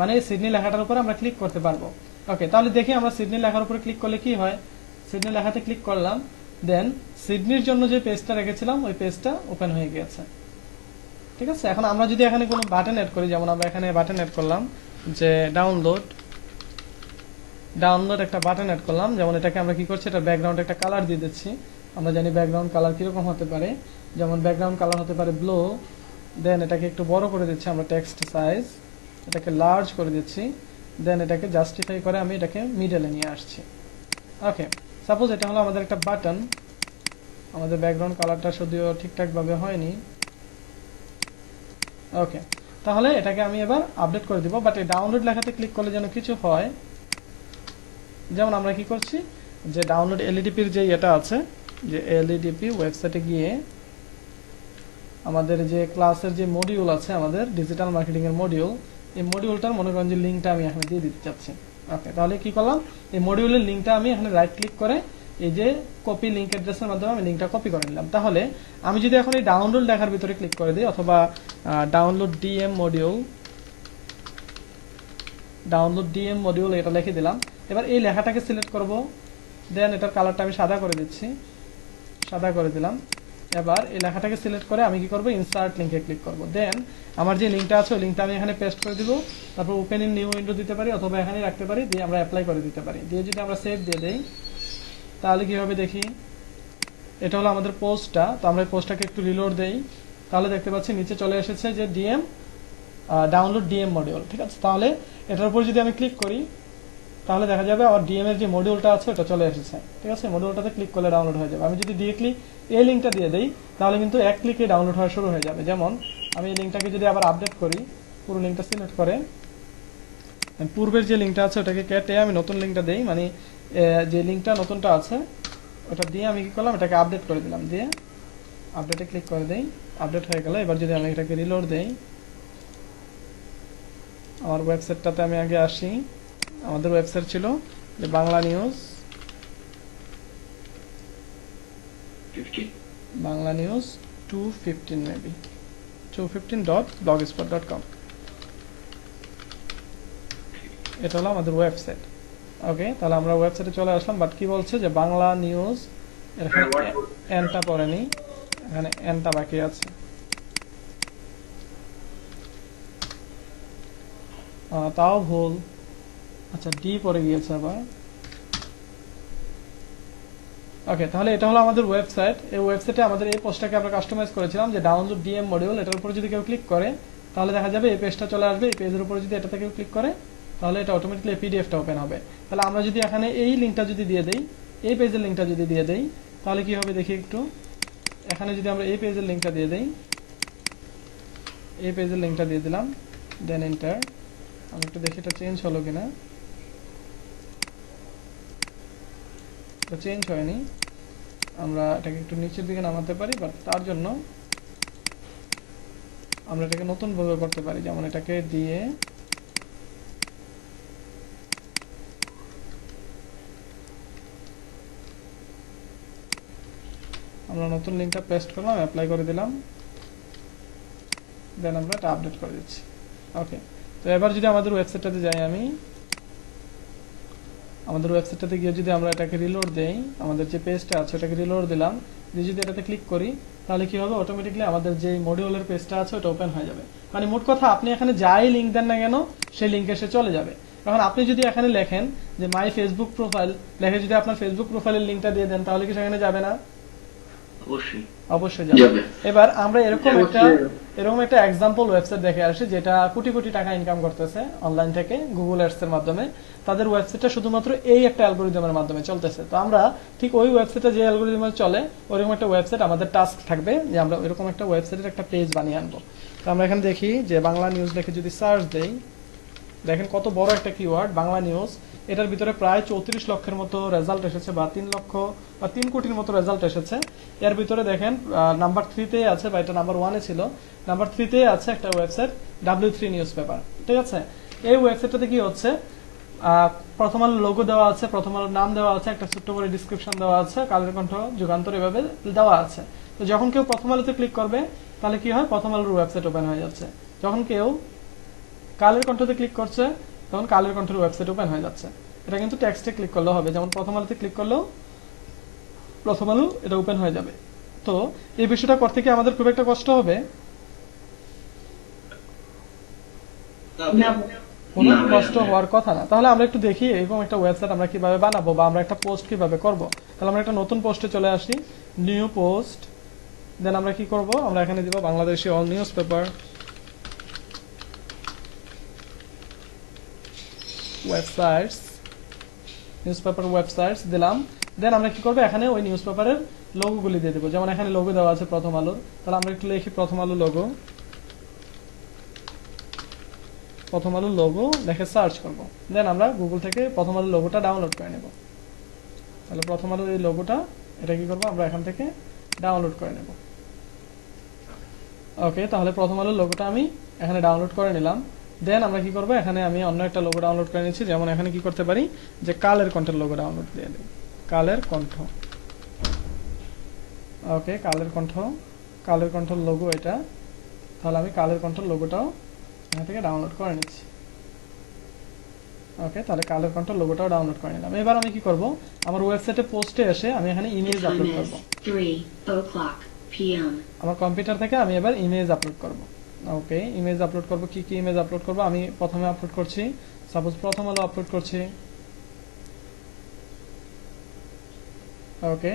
মানে সিডনি লেখাটার উপর আমরা ক্লিক করতে পারবো। ওকে, তাহলে দেখি আমরা সিডনি লেখার উপরে ক্লিক করলে কি হয়। সিডনি লেখাতে ক্লিক করলাম, দেন সিডনির জন্য যে পেজটা রেখেছিলাম ওই পেজটা ওপেন হয়ে গিয়েছে। ঠিক আছে, এখন আমরা যদি এখানে কোনো বাটন অ্যাড করি, যেমন আমরা এখানে বাটন অ্যাড করলাম যে ডাউনলোড একটা বাটন অ্যাড করলাম, যেমন এটাকে আমরা কি করছি, এটা ব্যাকগ্রাউন্ড একটা কালার দিয়ে দিচ্ছি। আমরা জানি ব্যাকগ্রাউন্ড কালার কিরকম হতে পারে, যেমন ব্যাকগ্রাউন্ড কালার হতে পারে ব্লু। দেন এটাকে একটু বড় করে দিচ্ছি আমরা, টেক্সট সাইজ এটাকে লার্জ করে দিচ্ছি। দেন এটাকে জাস্টিফাই করে আমি এটাকে মিডলে নিয়ে আসছি। ওকে, সাপোজ এটা হলো আমাদের একটা বাটন, আমাদের ব্যাকগ্রাউন্ড কালারটা যদিও ঠিকঠাক ভাবে হয়নি। ওকে, তাহলে এটাকে আমি এবার আপডেট করে দিব, বাট এই ডাউনলোড লেখাতে ক্লিক করলে যেন কিছু হয়। যেমন আমরা কি করছি, যে ডাউনলোড এলইডিপির যে এটা আছে, যে এলইডিপি ওয়েবসাইটে গিয়ে আমাদের যে ক্লাসের যে মডিউল আছে, আমাদের ডিজিটাল মার্কেটিং এর মডিউল, এই মডিউলটার মনে করেন যে লিঙ্কটা আমি এখানে দিয়ে দিতে চাচ্ছি। ওকে, তাহলে কি করলাম, এই মডিউলের লিঙ্কটা আমি এখানে রাইট ক্লিক করে এই যে কপি লিঙ্ক অ্যাড্রেসের মাধ্যমে আমি লিঙ্কটা কপি করে নিলাম। তাহলে আমি যদি এখন এই ডাউনলোড লেখার ভিতরে ক্লিক করে দিই, অথবা ডাউনলোড ডিএম মডিউল এটা লিখে দিলাম। এবার এই লেখাটাকে সিলেক্ট করব, দেন এটার কালারটা আমি সাদা করে দিচ্ছি, সাদা করে দিলাম। এবার এই লেখাটাকে সিলেক্ট করে আমি কি করব, ইনসার্ট লিঙ্কে ক্লিক করব। দেন আমার যে লিঙ্কটা আছে ওই লিঙ্কটা আমি এখানে পেস্ট করে দিব, তারপর ওপেন ইন নিউ উইন্ডো দিতে পারি, অথবা এখানে রাখতে পারি, দিয়ে আমরা অ্যাপ্লাই করে দিতে পারি। দিয়ে যদি আমরা সেভ দিয়ে দেই তাহলে কি হবে দেখি, এটা হলো আমাদের পোস্টটা। তো আমরা এই পোস্টটাকে একটু রিলোড দেই, তাহলে দেখতে পাচ্ছি নিচে চলে এসেছে যে ডাউনলোড ডিএম মডিউল। ঠিক আছে, তাহলে এটার উপর যদি আমি ক্লিক করি তাহলে দেখা যাবে আমার ডিএম এর যে মডিউলটা আছে ওটা চলে এসেছে। ঠিক আছে, মডিউলটাতে ক্লিক করলে ডাউনলোড হয়ে যাবে। আমি যদি ডিরেক্টলি এই লিঙ্কটা দিয়ে দেই তাহলে কিন্তু এক ক্লিকে ডাউনলোড হওয়া শুরু হয়ে যাবে। যেমন আমি এই লিঙ্কটাকে যদি আবার আপডেট করি, পুরো লিঙ্কটা সিলেক্ট করে পূর্বের যে লিঙ্কটা আছে ওটাকে কেটে আমি নতুন লিঙ্কটা দেই, মানে যে লিঙ্কটা নতুনটা আছে ওটা দিয়ে আমি কি করলাম, এটাকে আপডেট করে দিলাম, দিয়ে আপডেটে ক্লিক করে দেই, আপডেট হয়ে গেল। এবার যদি আমি এটাকে রিলোড দেই, আমার ওয়েবসাইটটাতে আমি আগে আসি। আমাদের ওয়েবসাইট ছিল যে বাংলা নিউজ 215 মেবি 215.blogspot.com, এটা হলো আমাদের ওয়েবসাইট। ওকে, তাহলে আমরা ওয়েবসাইটে চলে আসলাম, বাট কি বলছে যে বাংলা নিউজ, এখানে এনটা পড়েনি, এখানে এনটা বাকি আছে। তাও ভুল, আচ্ছা ডি পড়ে গিয়েছে আবার। ওকে, তাহলে এটা হলো আমাদের ওয়েবসাইট। এই ওয়েবসাইটে আমাদের এই পোস্টটাকে আমরা কাস্টমাইজ করেছিলাম যে ডাউনলোড ডিএম মডিউল। এটার উপর যদি কেউ ক্লিক করে তাহলে দেখা যাবে এই পেজটা চলে আসবে। এই পেজের উপর যদি এটা থেকে ক্লিক করে তাহলে এটা অটোমেটিক্যালি পিডিএফটা ওপেন হবে। তাহলে আমরা যদি এখানে এই লিঙ্কটা যদি দিয়ে দেই, এই পেজের লিঙ্কটা যদি দিয়ে দেই তাহলে কি হবে দেখি একটু। এখানে যদি আমরা এই পেজের লিঙ্কটা দিয়ে দেই, এই পেজের লিঙ্কটা দিয়ে দিলাম, দেন এন্টার। আমি একটু দেখি এটা চেঞ্জ হলো কিনা। চেঞ্জ হয়নি, আমরা এটাকে একটু নিচের দিকে নামাতে পারি, বাট তার জন্য আমরা এটাকে নতুন ভাবে করতে পারি। যেমন এটাকে দিয়ে আমরা নতুন লিঙ্কটা পেস্ট করলাম, অ্যাপ্লাই করে দিলাম, দেন আমরা এটা আপডেট করে দিচ্ছি। ওকে, তো এবার যদি আমাদের ওয়েবসাইটটাতে যাই, আমি আমাদের ওয়েবসাইটটাতে গিয়ে যদি আমরা এটাকে রিলোড দেই, আমাদের যে পেজটা আছে ওটাকে রিলোড দিলাম, দিয়ে যদি এটাতে ক্লিক করি তাহলে কি হবে, অটোমেটিক্যালি আমাদের যে মডিউলের পেজটা আছে ওটা ওপেন হয়ে যাবে। মানে মোট কথা আপনি এখানে যাই লিঙ্ক দেন না কেন সেই লিঙ্কে সে চলে যাবে। এখন আপনি যদি এখানে লেখেন যে মাই ফেসবুক প্রোফাইল, লেখে যদি আপনার ফেসবুক প্রোফাইলের লিঙ্কটা দিয়ে দেন তাহলে কি সেখানে যাবে না? অবশ্যই যাবে। এবার আমরা এরকম একটা এক্সাম্পল ওয়েবসাইট দেখে আসি যেটা কোটি কোটি টাকা ইনকাম করতেছে অনলাইন থেকে গুগল অ্যাডস এর মাধ্যমে। তাদের ওয়েবসাইটটা শুধুমাত্র এই একটা অ্যালগরিদমের মাধ্যমে চলতেছে। তো আমরা ঠিক ওই ওয়েবসাইটে যে অ্যালগরিদমে চলে ওরকম একটা ওয়েবসাইট, আমাদের টাস্ক থাকবে যে আমরা এরকম একটা ওয়েবসাইটের একটা পেজ বানিয়ে আনবো। তো আমরা এখানে দেখি যে বাংলা নিউজ লিখে যদি সার্চ দেই, দেখেন কত বড় একটা কিওয়ার্ড বাংলা নিউজ, এটার ভিতরে প্রায় 34 লক্ষের মতো রেজাল্ট এসেছে, বা 3 লক্ষ বা 3 কোটির মতো রেজাল্ট এসেছে। এর ভিতরে দেখেন নাম্বার 3-তে আছে, বা এটা নাম্বার 1-এ ছিল, নাম্বার 3-তে আছে একটা ওয়েবসাইট W3 নিউজ পেপার। ঠিক আছে, এই ওয়েবসাইটটাতে কি হচ্ছে, প্রথম আলো লোগো দেওয়া আছে, প্রথম আলোর নাম দেওয়া আছে, একটা ছোট্ট করে ডিসক্রিপশন দেওয়া আছে, কালের কণ্ঠ, যুগান্তর এভাবে দেওয়া আছে। তো যখন কেউ প্রথম আলোতে ক্লিক করবে তাহলে কি হয়, প্রথম আলোর ওয়েবসাইট ওপেন হয়ে যাচ্ছে। যখন কেউ কালের কণ্ঠতে ক্লিক করছে তখন কালের কণ্ঠের ওয়েবসাইট ওপেন হয়ে যাচ্ছে। এটা কিন্তু টেক্সটে ক্লিক করলেও হবে, যেমন প্রথম আলোতে ক্লিক করলেও প্রথম আলো এটা ওপেন হয়ে যাবে। তো এই বিষয়টা করতে কি আমাদের খুব একটা কষ্ট হবে? কোনো না, কষ্ট হওয়ার কথা না। তাহলে আমরা একটু দেখি এরকম একটা ওয়েবসাইট আমরা কিভাবে বানাবো, বা আমরা একটা পোস্ট কিভাবে করব। তাহলে আমরা একটা নতুন পোস্টে চলে আসি, নিউ পোস্ট। দেন আমরা কি করব, আমরা এখানে দিব Bangladeshi all news paper websites, news paper websites দিলাম। দেন আমরা কি করব, এখানে ওই নিউজ পেপারের লোগোগুলি দিয়ে দেবো। যেমন এখানে লোগো দেওয়া আছে প্রথম আলোর, তাহলে আমরা একটু লিখি প্রথম আলো লোগো, প্রথম আলো লোগো দেখে সার্চ করব। দেন আমরা গুগল থেকে প্রথম আলো লোগোটা ডাউনলোড করে নেব। তাহলে প্রথম আলোর এই লোগোটা, এটা কি করব, আমরা এখান থেকে ডাউনলোড করে নেব। ওকে, তাহলে প্রথম আলোর লোগোটা আমি এখানে ডাউনলোড করে নিলাম। দেন আমরা কি করব, এখানে আমি অন্য একটা লোগো ডাউনলোড করে নিচ্ছি। যেমন এখানে কি করতে পারি, যে কালের কণ্ঠের লোগো ডাউনলোড দিয়ে দেব, কালের কণ্ঠ। ওকে, কালের কণ্ঠ, কালের কণ্ঠের লোগো এটা। তাহলে আমি কালের কণ্ঠের লোগোটাও এখান থেকে ডাউনলোড করে নিচ্ছি। ওকে, তাহলে কালের কণ্ঠের লোগোটাও ডাউনলোড করে নিলাম। এবার আমি কি করব, আমার ওয়েবসাইটে পোস্টে এসে আমি এখানে ইমেজ আপলোড করব। 3:00 p.m. আমার কম্পিউটার থেকে আমি এবার ইমেজ আপলোড করব। ওকে, ইমেজ আপলোড করব, কি কি ইমেজ আপলোড করব, আমি প্রথমে আপলোড করছি, সাপোজ প্রথম আলো আপলোড করছি। ওকে,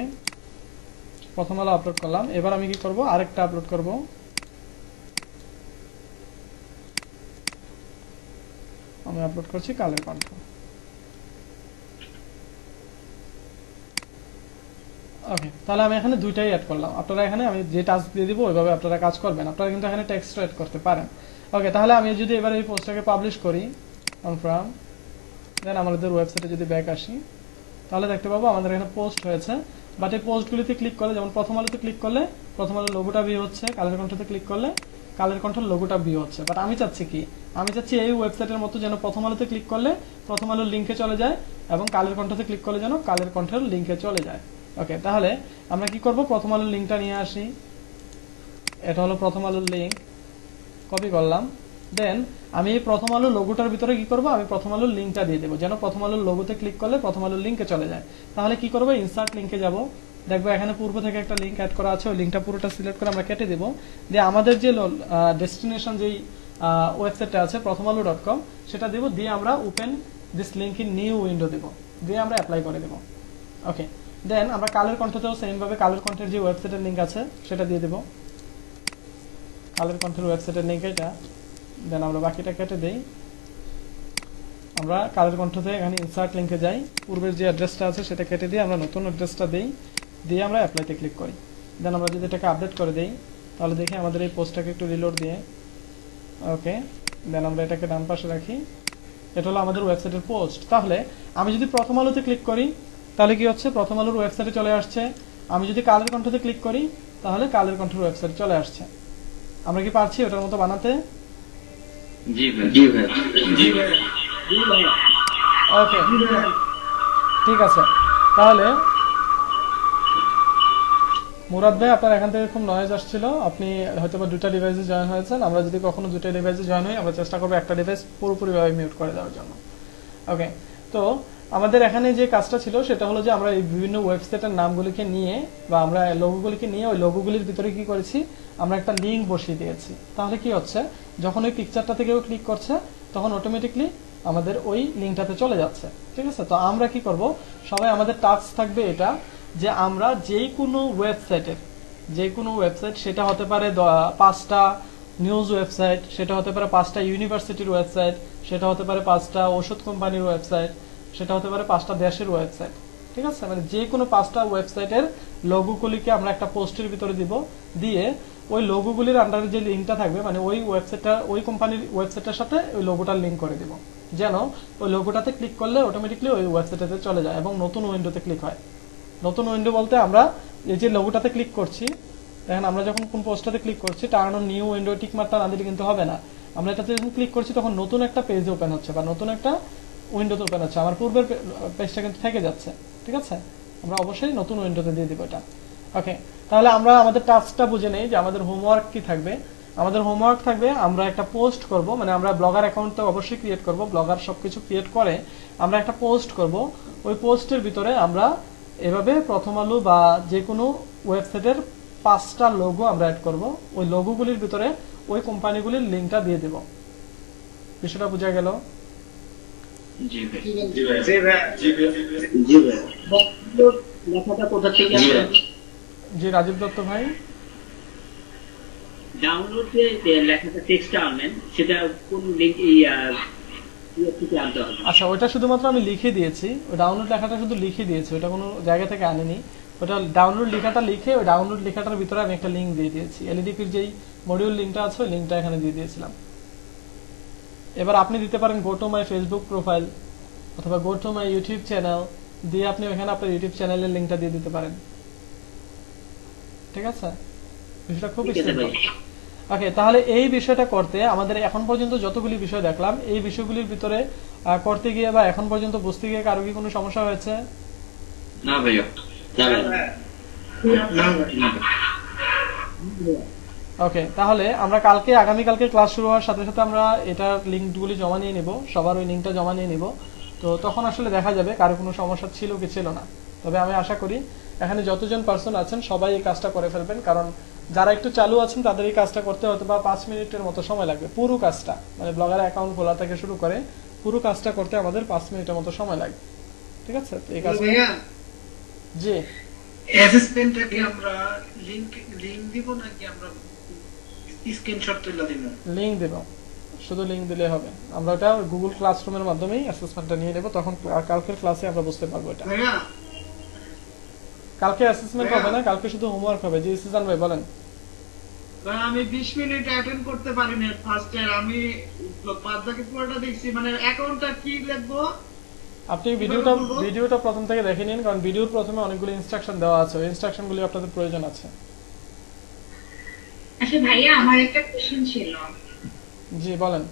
প্রথম আলো আপলোড করলাম। এবার আমি কি করব, আরেকটা আপলোড করব। আমি আপলোড করছি কালের কণ্ঠ। ওকে, তাহলে আমি এখানে দুইটাই অ্যাড করলাম। আপনারা এখানে আমি যে টাস্ক দিয়ে দিব ওইভাবে আপনারা কাজ করবেন। আপনারা কিন্তু এখানে টেক্সট অ্যাড করতে পারেন। ওকে, তাহলে আমি যদি এবার এই পোস্টটাকে পাবলিশ করি কনফার্ম, দেন আমাদের ওয়েবসাইটে যদি ব্যাক আসি তাহলে দেখতে পাবো আমাদের এখানে পোস্ট হয়েছে। বাট এই পোস্টগুলিতে ক্লিক করলে, যেমন প্রথম আলোতে ক্লিক করলে প্রথম আলোর লোগোটা ভিউ হচ্ছে, কালের কণ্ঠতে ক্লিক করলে কালের কণ্ঠের লোগোটা ভিউ হচ্ছে। বাট আমি চাচ্ছি কি, আমি চাচ্ছি এই ওয়েবসাইটের মতো যেন প্রথম আলোতে ক্লিক করলে প্রথম আলোর লিঙ্কে চলে যায়, এবং কালের কণ্ঠতে ক্লিক করলে যেন কালের কণ্ঠের লিঙ্কে চলে যায়। ওকে, তাহলে আমরা কি করব, প্রথম আলোর লিঙ্কটা নিয়ে আসি। এটা হলো প্রথম আলোর লিঙ্ক, কপি করলাম। দেন আমি এই প্রথম আলোর লোগোটার ভিতরে কি করব, আমি প্রথম আলোর লিঙ্কটা দিয়ে দেবো, যেন প্রথম আলোর লোগোতে ক্লিক করলে প্রথম আলোর লিঙ্কে চলে যায়। তাহলে কি করব, ইনসার্ট লিঙ্কে যাব, দেখবো এখানে পূর্ব থেকে একটা লিঙ্ক অ্যাড করা আছে, ওই লিঙ্কটা পুরোটা সিলেক্ট করে আমরা কেটে দেবো। দিয়ে আমাদের যে ডেস্টিনেশন যেই ওয়েবসাইটটা আছে prothomalo.com সেটা দেবো, দিয়ে আমরা open this link in new window দেবো, দিয়ে আমরা অ্যাপ্লাই করে দেবো। ওকে, দেন আমরা কালের কণ্ঠতেও সেম ভাবে কালের কণ্ঠের যে ওয়েবসাইটের লিঙ্ক আছে সেটা দিয়ে দেবো, কালের কণ্ঠের ওয়েবসাইটের লিঙ্ক এটা। দেন আমরা বাকিটা কেটে দেই। আমরা কালের কণ্ঠতে এখানে ইনসার্ট লিঙ্কে যাই, পূর্বের যে অ্যাড্রেসটা আছে সেটা কেটে দিয়ে আমরা নতুন অ্যাড্রেসটা দেই, দিয়ে আমরা অ্যাপ্লাইতে ক্লিক করি। দেন আমরা যদি এটাকে আপডেট করে দেই তাহলে দেখি আমাদের এই পোস্টটাকে একটু রিলোড দিয়ে। ওকে, দেন আমরা এটাকে ডান পাশে রাখি। এটা হলো আমাদের ওয়েবসাইটের পোস্ট। তাহলে আমি যদি প্রথম আলোতে ক্লিক করি তাহলে কি হচ্ছে, প্রথম আলোর ওয়েবসাইটে চলে আসছে। আমি যদি কালের কণ্ঠতে ক্লিক করি তাহলে কালের কণ্ঠের ওয়েবসাইটে চলে আসছে। আমরা কি পারছি ওটার মতো বানাতে? জি ভাই, জি ভাই, জি ভাই। ওকে, ঠিক আছে। তাহলে মুরাদ ভাই, আপনার এখান থেকে খুব নয়েজ আসছিল, আপনি হয়তো বা দুটা ডিভাইসে জয়েন হয়েছেন। আমরা যদি কখনো দুটো ডিভাইসে জয়েন হই আমরা চেষ্টা করবো একটা ডিভাইস পুরোপুরিভাবে মিউট করে দেওয়ার জন্য। ওকে, তো আমাদের এখানে যে কাজটা ছিল সেটা হলো যে আমরা এই বিভিন্ন ওয়েবসাইটের নামগুলিকে নিয়ে, বা আমরা লোগোগুলিকে নিয়ে ওই লোগোগুলির ভিতরে কি করেছি, আমরা একটা লিঙ্ক বসিয়ে দিয়েছি। তাহলে কি হচ্ছে, যখন ওই পিকচারটা থেকে ক্লিক করছে তখন অটোমেটিকলি আমাদের ওই লিঙ্কটাতে চলে যাচ্ছে। ঠিক আছে, তো আমরা কি করব, সবাই আমাদের টাস্ক থাকবে এটা, যে আমরা যে কোনো ওয়েবসাইট, সেটা হতে পারে 5টা নিউজ ওয়েবসাইট, সেটা হতে পারে 5টা ইউনিভার্সিটির ওয়েবসাইট, সেটা হতে পারে 5টা ওষুধ কোম্পানির ওয়েবসাইট, সেটা হতে পারে 5টা দেশের ওয়েবসাইট। ঠিক আছে, মানে যে কোনো 5টা ওয়েবসাইটের লোগোগুলিকে আমরা একটা পোস্টের ভিতরে দিব, দিয়ে ওই লোগোগুলির আন্ডারে যে লিঙ্কটা থাকবে, মানে ওই ওয়েবসাইটটা ওই কোম্পানির ওয়েবসাইটের সাথে ওই লোগোটার লিঙ্ক করে দিব। যেন ওই লোগোটাতে ক্লিক করলে অটোমেটিকলি ওই ওয়েবসাইটে চলে যায় এবং নতুন উইন্ডোতে ক্লিক হয়। নতুন উইন্ডো বলতে আমরা এই যে লোগোটাতে ক্লিক করছি, দেখেন আমরা যখন কোন পোস্টটাতে ক্লিক করছি turn on new window tick মার্কটা না দিলে কিন্তু হবে না। আমরা এটাতে যখন ক্লিক করছি তখন নতুন একটা পেজ ওপেন হচ্ছে বা নতুন একটা উইন্ডোতে ওপেন হচ্ছে, আমার পূর্বের পেজটা কিন্তু থেকে যাচ্ছে। ঠিক আছে, আমরা অবশ্যই নতুন উইন্ডোতে দিয়ে দিব এটা। ওকে, তাহলে আমরা আমাদের টাস্কটা বুঝে নেই যে আমাদের হোমওয়ার্ক কি থাকবে। আমাদের হোমওয়ার্ক থাকবে আমরা একটা পোস্ট করব, মানে আমরা ব্লগার অ্যাকাউন্ট তো অবশ্যই ক্রিয়েট করব, ব্লগার সবকিছু ক্রিয়েট করে আমরা একটা পোস্ট করব। ওই পোস্টের ভিতরে আমরা এভাবে প্রথম আলো বা যে কোনো ওয়েবসাইটের 5টা লোগো আমরা অ্যাড করব। ওই লোগোগুলির ভিতরে ওই কোম্পানিগুলির লিঙ্কটা দিয়ে দেব। বিষয়টা বোঝা গেল? জি ভাই। লেখাটা কোথা থেকে জি আমরা ভাই। জি রাজীব দত্ত ভাই। ডাউনলোডে যে লেখাটা টেক্সটটা আনলেন সেটা কোন লিংক থেকে আনতে হবে? আচ্ছা, ওটা শুধুমাত্র আমি লিখে দিয়েছি, ওই ডাউনলোড লেখাটা শুধু লিখে দিয়েছি, ওটা কোনো জায়গা থেকে আনিনি। ওটা ডাউনলোড লেখাটা লিখে ওই ডাউনলোড লেখাটার ভিতরে আমি একটা লিঙ্ক দিয়ে দিয়েছি, এলইডিপির যেই মডিউল লিঙ্কটা আছে ওই লিঙ্কটা এখানে দিয়ে দিয়েছিলাম। এবার আপনি দিতে পারেন go to my Facebook profile অথবা go to my YouTube channel, দিয়ে আপনি ওখানে আপনার ইউটিউব চ্যানেলের লিঙ্কটা দিয়ে দিতে পারেন। ঠিক আছে, বিষয়টা খুবই ঠিক আছে সিম্পল। ভাই। ওকে, তাহলে এই বিষয়টা করতে আমাদের এখন পর্যন্ত যতগুলি বিষয় দেখলাম এই বিষয়গুলির ভিতরে করতে গিয়ে বা এখন পর্যন্ত বুঝতে গিয়ে কারো কি কোনো সমস্যা হয়েছে? না ভাইয়া। না ভাই। না ভাই। ওকে, তাহলে আমরা আগামীকালকে ক্লাস শুরু হওয়ার সাথে সাথে আমরা এটার লিঙ্কগুলি জমা নিয়ে নিব, সবার ওই লিঙ্কটা জমা নিয়ে নিব। তো তখন আসলে দেখা যাবে কারো কোনো সমস্যা ছিল কি ছিল না। তবে আমি আশা করি এখানে যতজন পার্সন আছেন সবাই এই কাজটা করে ফেলবেন, কারণ যারা একটু চালু আছেন তাদের এই কাজটা করতে হয়তো বা 5 মিনিটের মতো সময় লাগবে। পুরো কাজটা মানে ব্লগার অ্যাকাউন্ট খোলা থেকে শুরু করে পুরো কাজটা করতে আমাদের 5 মিনিটের মতো সময় লাগবে। ঠিক আছে, তো এই কাজটা জি অ্যাসেসমেন্টটাকে আমরা লিংক দিব নাকি আমরা স্ক্রিনশট তুলে দিব? লিঙ্ক দেব, শুধু লিঙ্ক দিলে হবে। আমরা ওটা গুগল ক্লাসরুমের মাধ্যমেই অ্যাসেসমেন্টটা নিয়ে নেব, তখন কালকের ক্লাসে আমরা বুঝতে পারবো এটা। ভাইয়া কালকে অ্যাসেসমেন্ট হবে না, কালকে শুধু হোমওয়ার্ক হবে। জি সুজান ভাই বলেন। ভাই, আমি 20 মিনিট অ্যাটেন্ড করতে পারিনি ফার্স্ট ইয়ার। আমি বাদ বাকি পুরোটা দেখছি। মানে অ্যাকাউন্টটা কি লিখবো? আপনি ভিডিওটা প্রথম থেকে দেখে নিন, কারণ ভিডিওর প্রথমে অনেকগুলো ইনস্ট্রাকশন দেওয়া আছে, ওই ইনস্ট্রাকশনগুলি আপনাদের প্রয়োজন আছে। আচ্ছা ভাইয়া, আমার একটা কোশ্চেন ছিল। জি বলেন।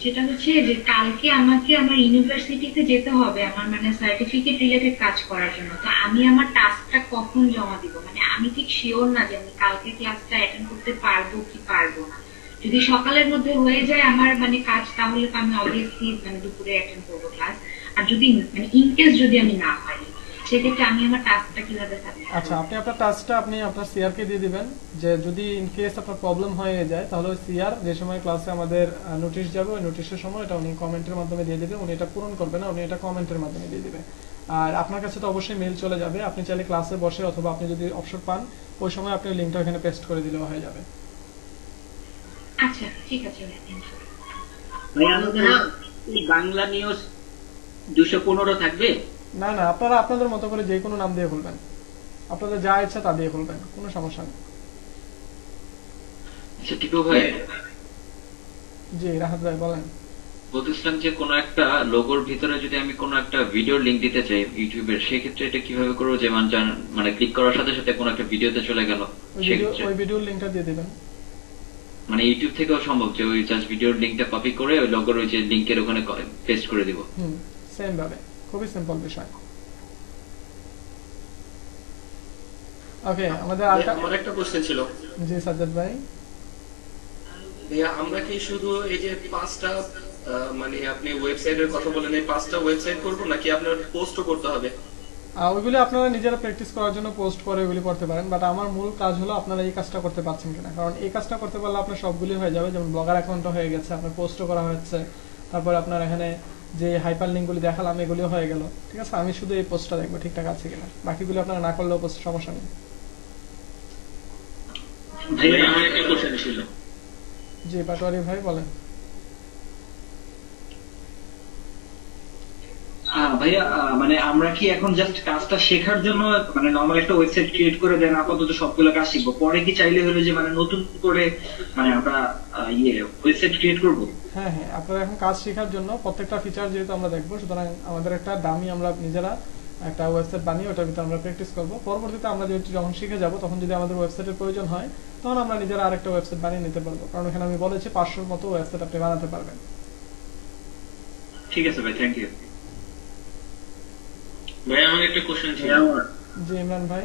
সেটা হচ্ছে যে কালকে আমাকে আমার ইউনিভার্সিটিতে যেতে হবে আমার মানে সার্টিফিকেট রিলেটেড কাজ করার জন্য। তো আমি আমার টাস্কটা কখন জমা দিব? মানে আমি ঠিক শিওর না যে আমি কালকে ক্লাসটা অ্যাটেন্ড করতে পারবো কি পারবো না। যদি সকালের মধ্যে হয়ে যায় আমার মানে কাজ, তাহলে তো আমি অবভিয়াসলি মানে দুপুরে অ্যাটেন্ড করবো ক্লাস। আর যদি মানে ইনকেস যদি আমি না পারি, সেক্ষেত্রে আমি আমার টাস্কটা কিভাবে সাবমিট করব? আচ্ছা, আপনি আপনার টাস্কটা আপনি আপনার সিআর কে দিয়ে দিবেন, যে যদি ইন কেস আপনার প্রবলেম হয়ে যায় তাহলে ওই সিআর যে সময় ক্লাসে আমাদের নোটিশ যাবে ওই নোটিশের সময় এটা উনি কমেন্টের মাধ্যমে দিয়ে দিবে। উনি এটা পূরণ করবে না, উনি এটা কমেন্টের মাধ্যমে দিয়ে দিবে। আর আপনার কাছে তো অবশ্যই মেল চলে যাবে, আপনি চাইলে ক্লাসে বসে অথবা আপনি যদি অবসর পান ওই সময় আপনি লিঙ্কটা এখানে পেস্ট করে দিলেও হয়ে যাবে। আচ্ছা ঠিক আছে ভাইয়া, থ্যাংক ইউ। ভাই আমাদের এই বাংলা নিউজ 215 থাকবে? না না, আপনারা আপনাদের মতো করে যে কোনো নাম দিয়ে খুলবেন, আপনাদের যা ইচ্ছা তা দিয়ে খুলবেন, কোনো সমস্যা নেই। আচ্ছা টিপু ভাই, জি রাহাত ভাই বলেন। বলতেছিলাম যে কোনো একটা লোগোর ভিতরে যদি আমি কোনো একটা ভিডিওর লিংক দিতে চাই ইউটিউবের, সেই ক্ষেত্রে এটা কিভাবে করবো যে মানে ক্লিক করার সাথে সাথে কোনো একটা ভিডিওতে চলে গেল, সেক্ষেত্রে ওই ভিডিওর লিংকটা দিয়ে দিবেন। মানে ইউটিউব থেকেও সম্ভব যে ওই জাস্ট ভিডিওর লিংকটা কপি করে ওই লোগোর ওই যে লিংকের ওখানে পেস্ট করে দিব? সেম ভাবে, খুবই সিম্পল বিষয়। ওকে, আমাদের আমার একটা কোশ্চেন ছিল। জি সাজ্জাদ ভাই। ভাইয়া, আমরা কি শুধু এই যে 5টা মানে আপনি ওয়েবসাইটের কথা বলেন, এই 5টা ওয়েবসাইট করব নাকি আপনার পোস্টও করতে হবে? ওইগুলি আপনারা নিজেরা প্র্যাকটিস করার জন্য পোস্ট করে ওইগুলি করতে পারেন, বাট আমার মূল কাজ হলো আপনারা এই কাজটা করতে পারছেন কিনা। কারণ এই কাজটা করতে পারলে আপনার সবগুলি হয়ে যাবে, যেমন ব্লগার অ্যাকাউন্টও হয়ে গেছে, আপনার পোস্টও করা হচ্ছে, তারপর আপনার এখানে যে হাইপার লিঙ্কগুলি দেখালাম এগুলিও হয়ে গেল। ঠিক আছে, আমি শুধু এই পোস্টটা দেখবো ঠিকঠাক আছে কিনা, বাকিগুলো আপনারা না করলেও পোস্ট সমস্যা নেই। ভাই আমার একটা কোশ্চেন ছিল। জি পাটোয়ারি ভাই বলেন। ভাইয়া মানে আমরা কি এখন জাস্ট কাজটা শেখার জন্য মানে নর্মাল একটা ওয়েবসাইট ক্রিয়েট করে দেন আপাতত সবগুলো কাজ শিখবো, পরে কি চাইলে হলো যে মানে নতুন করে মানে আমরা ওয়েবসাইট ক্রিয়েট করবো? হ্যাঁ হ্যাঁ, আপনারা এখন কাজ শেখার জন্য প্রত্যেকটা ফিচার যেহেতু আমরা দেখবো, সুতরাং আমাদের একটা দামি আমরা নিজেরা একটা ওয়েবসাইট বানিয়ে ওটার ভিতরে আমরা প্র্যাকটিস করবো। পরবর্তীতে আমরা যেহেতু যখন শিখে যাব তখন যদি আমাদের ওয়েবসাইটের প্রয়োজন হয় তখন আমরা নিজেরা আরেকটা ওয়েবসাইট বানিয়ে নিতে পারবো, কারণ এখানে আমি বলেছি 500-র মতো ওয়েবসাইট আপনি বানাতে পারবেন। ঠিক আছে ভাই, থ্যাংক ইউ। ভাই আমার একটা কোশ্চেন ছিল। জি ইমরান ভাই।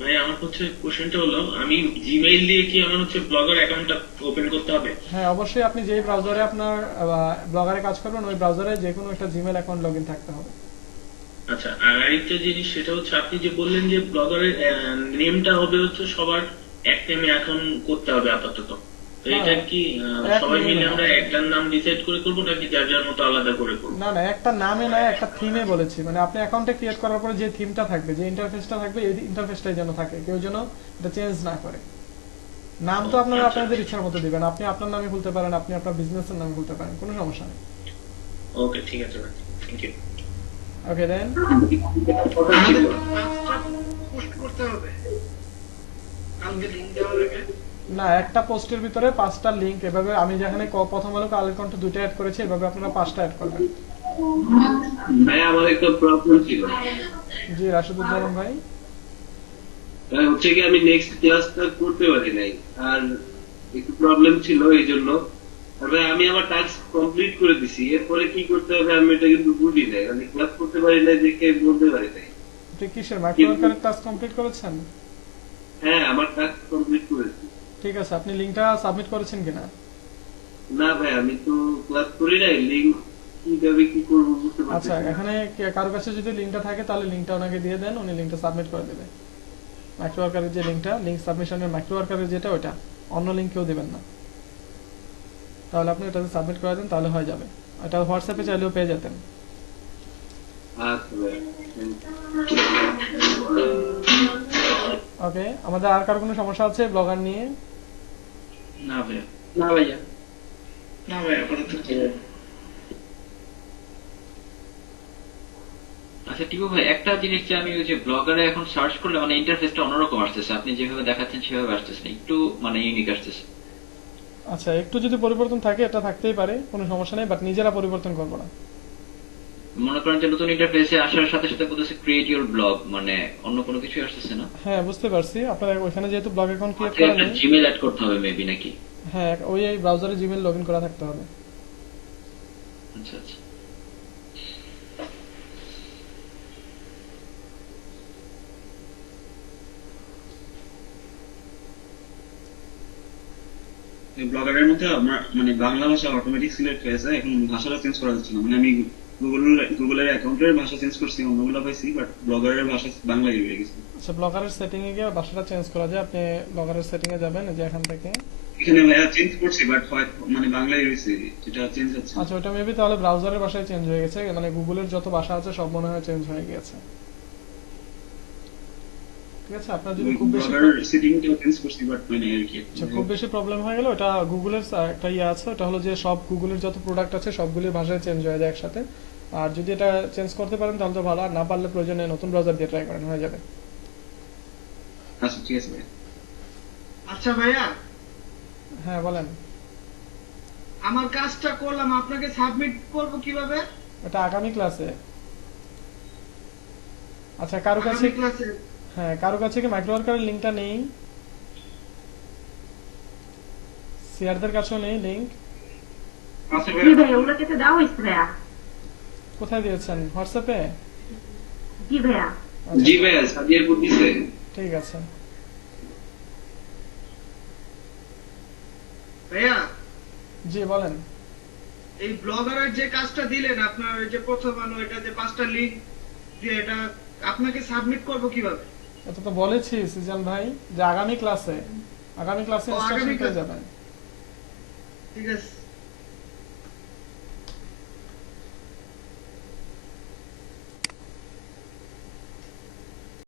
ভাই আমার হচ্ছে কোশ্চেনটা হলো, আমি জিমেইল দিয়ে কি আমার হচ্ছে ব্লগার অ্যাকাউন্টটা ওপেন করতে হবে? হ্যাঁ অবশ্যই, আপনি যেই ব্রাউজারে আপনার ব্লগারে কাজ করবেন ওই ব্রাউজারে যে কোনো একটা জিমেল অ্যাকাউন্ট লগইন থাকতে হবে। আচ্ছা, আর আরেকটা জিনিস সেটা হচ্ছে আপনি যে বললেন যে ব্লগারের নেমটা হবে হচ্ছে সবার এক নেমে এখন করতে হবে আপাতত, তো এটা কি সবাই মিলে আমরা একটার নাম ডিসাইড করে করবো নাকি যার যার মতো আলাদা করে করবো? না না, একটা নামে না, একটা থিমে বলেছি। মানে আপনি অ্যাকাউন্টে ক্রিয়েট করার পরে যে থিমটা থাকবে, যে ইন্টারফেসটা থাকবে, এই ইন্টারফেসটাই যেন থাকে, কেউ যেন এটা চেঞ্জ না করে। নাম তো আপনারা আপনাদের ইচ্ছার মতো দিবেন, আপনি আপনার নামে খুলতে পারেন, আপনি আপনার বিজনেসের নামে খুলতে পারেন, কোনো সমস্যা নেই। ওকে ঠিক আছে ভাই, thank you. Okay then. Post করতে হবে কালকে লিংক দেওয়ার আগে? না, একটা পোস্টের ভিতরে 5টা লিংক, এভাবে আমি যেখানে প্রথম আলো কালের কণ্ঠ 2টা অ্যাড করেছি, এভাবে আপনারা 5টা অ্যাড করবেন। ভাই আমার একটা প্রবলেম ছিল। জি রাশিদুজ্জামান ভাই। হচ্ছে কি আমি নেক্সট ক্লাসটা করতে পারি নাই, আর একটু প্রবলেম ছিল এই জন্য। আর ভাই আমি আমার টাস্ক কমপ্লিট করে দিছি, এরপরে কি করতে হবে আমি এটা কিন্তু বুঝি নাই, মানে ক্লাস করতে পারি নাই দেখে বলতে পারি নাই। আপনি কিসের মাইক্রোওয়ার্কারের টাস্ক কমপ্লিট করেছেন? হ্যাঁ আমার টাস্ক কমপ্লিট করেছি। ঠিক আছে, আপনি লিংকটা সাবমিট করেছেন কিনা? না ভাই আমি তো ক্লাস করি নাই, লিংক কিভাবে কি করব বুঝতে পারছি আচ্ছা, না। এখানে কারো কাছে যদি লিংকটা থাকে তাহলে লিংকটা ওনাকে দিয়ে দেন, উনি লিংকটা সাবমিট করে দেবে। মাইক্রোওয়ার্কারের যে লিংকটা, লিংক সাবমিশনের মাইক্রোওয়ার্কারের যেটা, ওটা অন্য লিংক কেউ দিবেন না। তাহলে আপনি এটাতে সাবমিট করে দেন, তাহলে হয়ে যাবে। এটা হোয়াটসঅ্যাপে চাইলেও পেয়ে যেতেন। আচ্ছা ভাই। ওকে, আমাদের আর কার কোনো সমস্যা আছে ব্লগার নিয়ে? না ভাইয়া। না ভাইয়া, না ভাইয়া আপাতত। আচ্ছা টিপু ভাই, একটা জিনিস যে আমি ওই যে ব্লগারে এখন সার্চ করলে মানে ইন্টারফেসটা অন্যরকম আসতেছে, আপনি যেভাবে দেখাচ্ছেন সেভাবে আসতেছে না, একটু মানে ইউনিক আসতেছে। আচ্ছা, একটু যদি পরিবর্তন থাকে এটা থাকতেই পারে, কোনো সমস্যা নেই, বাট নিজেরা পরিবর্তন করবো না। মনে করেন যে নতুন ইন্টারফেসে আসার সাথে সাথে বলতেছে ক্রিয়েট ইউর ব্লগ, মানে অন্য কোনো কিছু আসতেছে না। হ্যাঁ বুঝতে পারছি, আপনার ওইখানে যেহেতু ব্লগ অ্যাকাউন্ট ক্রিয়েট করা নেই, জিমেল অ্যাড করতে হবে মেবি নাকি? হ্যাঁ ওই ব্রাউজারে জিমেল লগইন করা থাকতে হবে। আচ্ছা আচ্ছা। ব্লগারের মধ্যে আমার মানে বাংলা ভাষা অটোমেটিক সিলেক্ট হয়েছে, এখন ভাষাটা চেঞ্জ করা যাচ্ছে না। মানে আমি গুগলের অ্যাকাউন্টের ভাষা চেঞ্জ করছি, অন্যগুলো পাইছি, বাট ব্লগারের ভাষা বাংলা হয়ে গেছে। আচ্ছা, ব্লগারের সেটিং এ গিয়ে ভাষাটা চেঞ্জ করা যায়, আপনি ব্লগারের সেটিং এ যাবেন, যে এখান থেকে এখানে ভাইয়া চেঞ্জ করছি, বাট মানে বাংলায় রয়েছে, এটা চেঞ্জ হচ্ছে। আচ্ছা, ওটা মেবি তাহলে ব্রাউজারের ভাষায় চেঞ্জ হয়ে গেছে, মানে গুগলের যত ভাষা আছে সব মনে হয় চেঞ্জ হয়ে গেছে। ঠিক আছে, আপনার যদি খুব বেশি সেটিংটা চেঞ্জ করছি, বাট মানে আর কি খুব বেশি প্রবলেম হয়ে গেল, ওটা গুগলের একটা ইয়ে আছে, ওটা হলো যে সব গুগলের যত প্রোডাক্ট আছে সবগুলির ভাষায় চেঞ্জ হয়ে যায় একসাথে। আর যদি এটা চেঞ্জ করতে পারেন তাহলে তো ভালো, আর না পারলে প্রয়োজনে নতুন ব্রাউজার দিয়ে ট্রাই করেন, হয়ে যাবে। আচ্ছা ঠিক আছে ভাই। আচ্ছা ভাইয়া, হ্যাঁ বলেন। আমার কাজটা করলাম, আপনাকে সাবমিট করব কিভাবে? এটা আগামী ক্লাসে। আচ্ছা, কারো কাছে আগামী ক্লাসে? হ্যাঁ, কারো কাছে কি মাইক্রোওয়ার্কারের লিংকটা নেই? সিআরদের কাছেও নেই লিংক? আচ্ছা জি ভাইয়া, ওগুলো কেটে দাও হয়েছে ভাইয়া। কোথায় দিয়েছেন? হোয়াটসঅ্যাপে? জি ভাইয়া। আচ্ছা, জি ভাইয়া সাদিয়ার কোড দিছে। ঠিক আছে। ভাইয়া জি বলেন। এই ব্লগারের যে কাজটা দিলেন আপনার, ওই যে প্রথম আলো, এটা যে 5টা লিংক দিয়ে, এটা আপনাকে সাবমিট করব কিভাবে? এটা তো বলেছি সিজন ভাই, যে আগামী ক্লাসে ইনস্ট্রাকশন পেয়ে যাবেন। ঠিক আছে।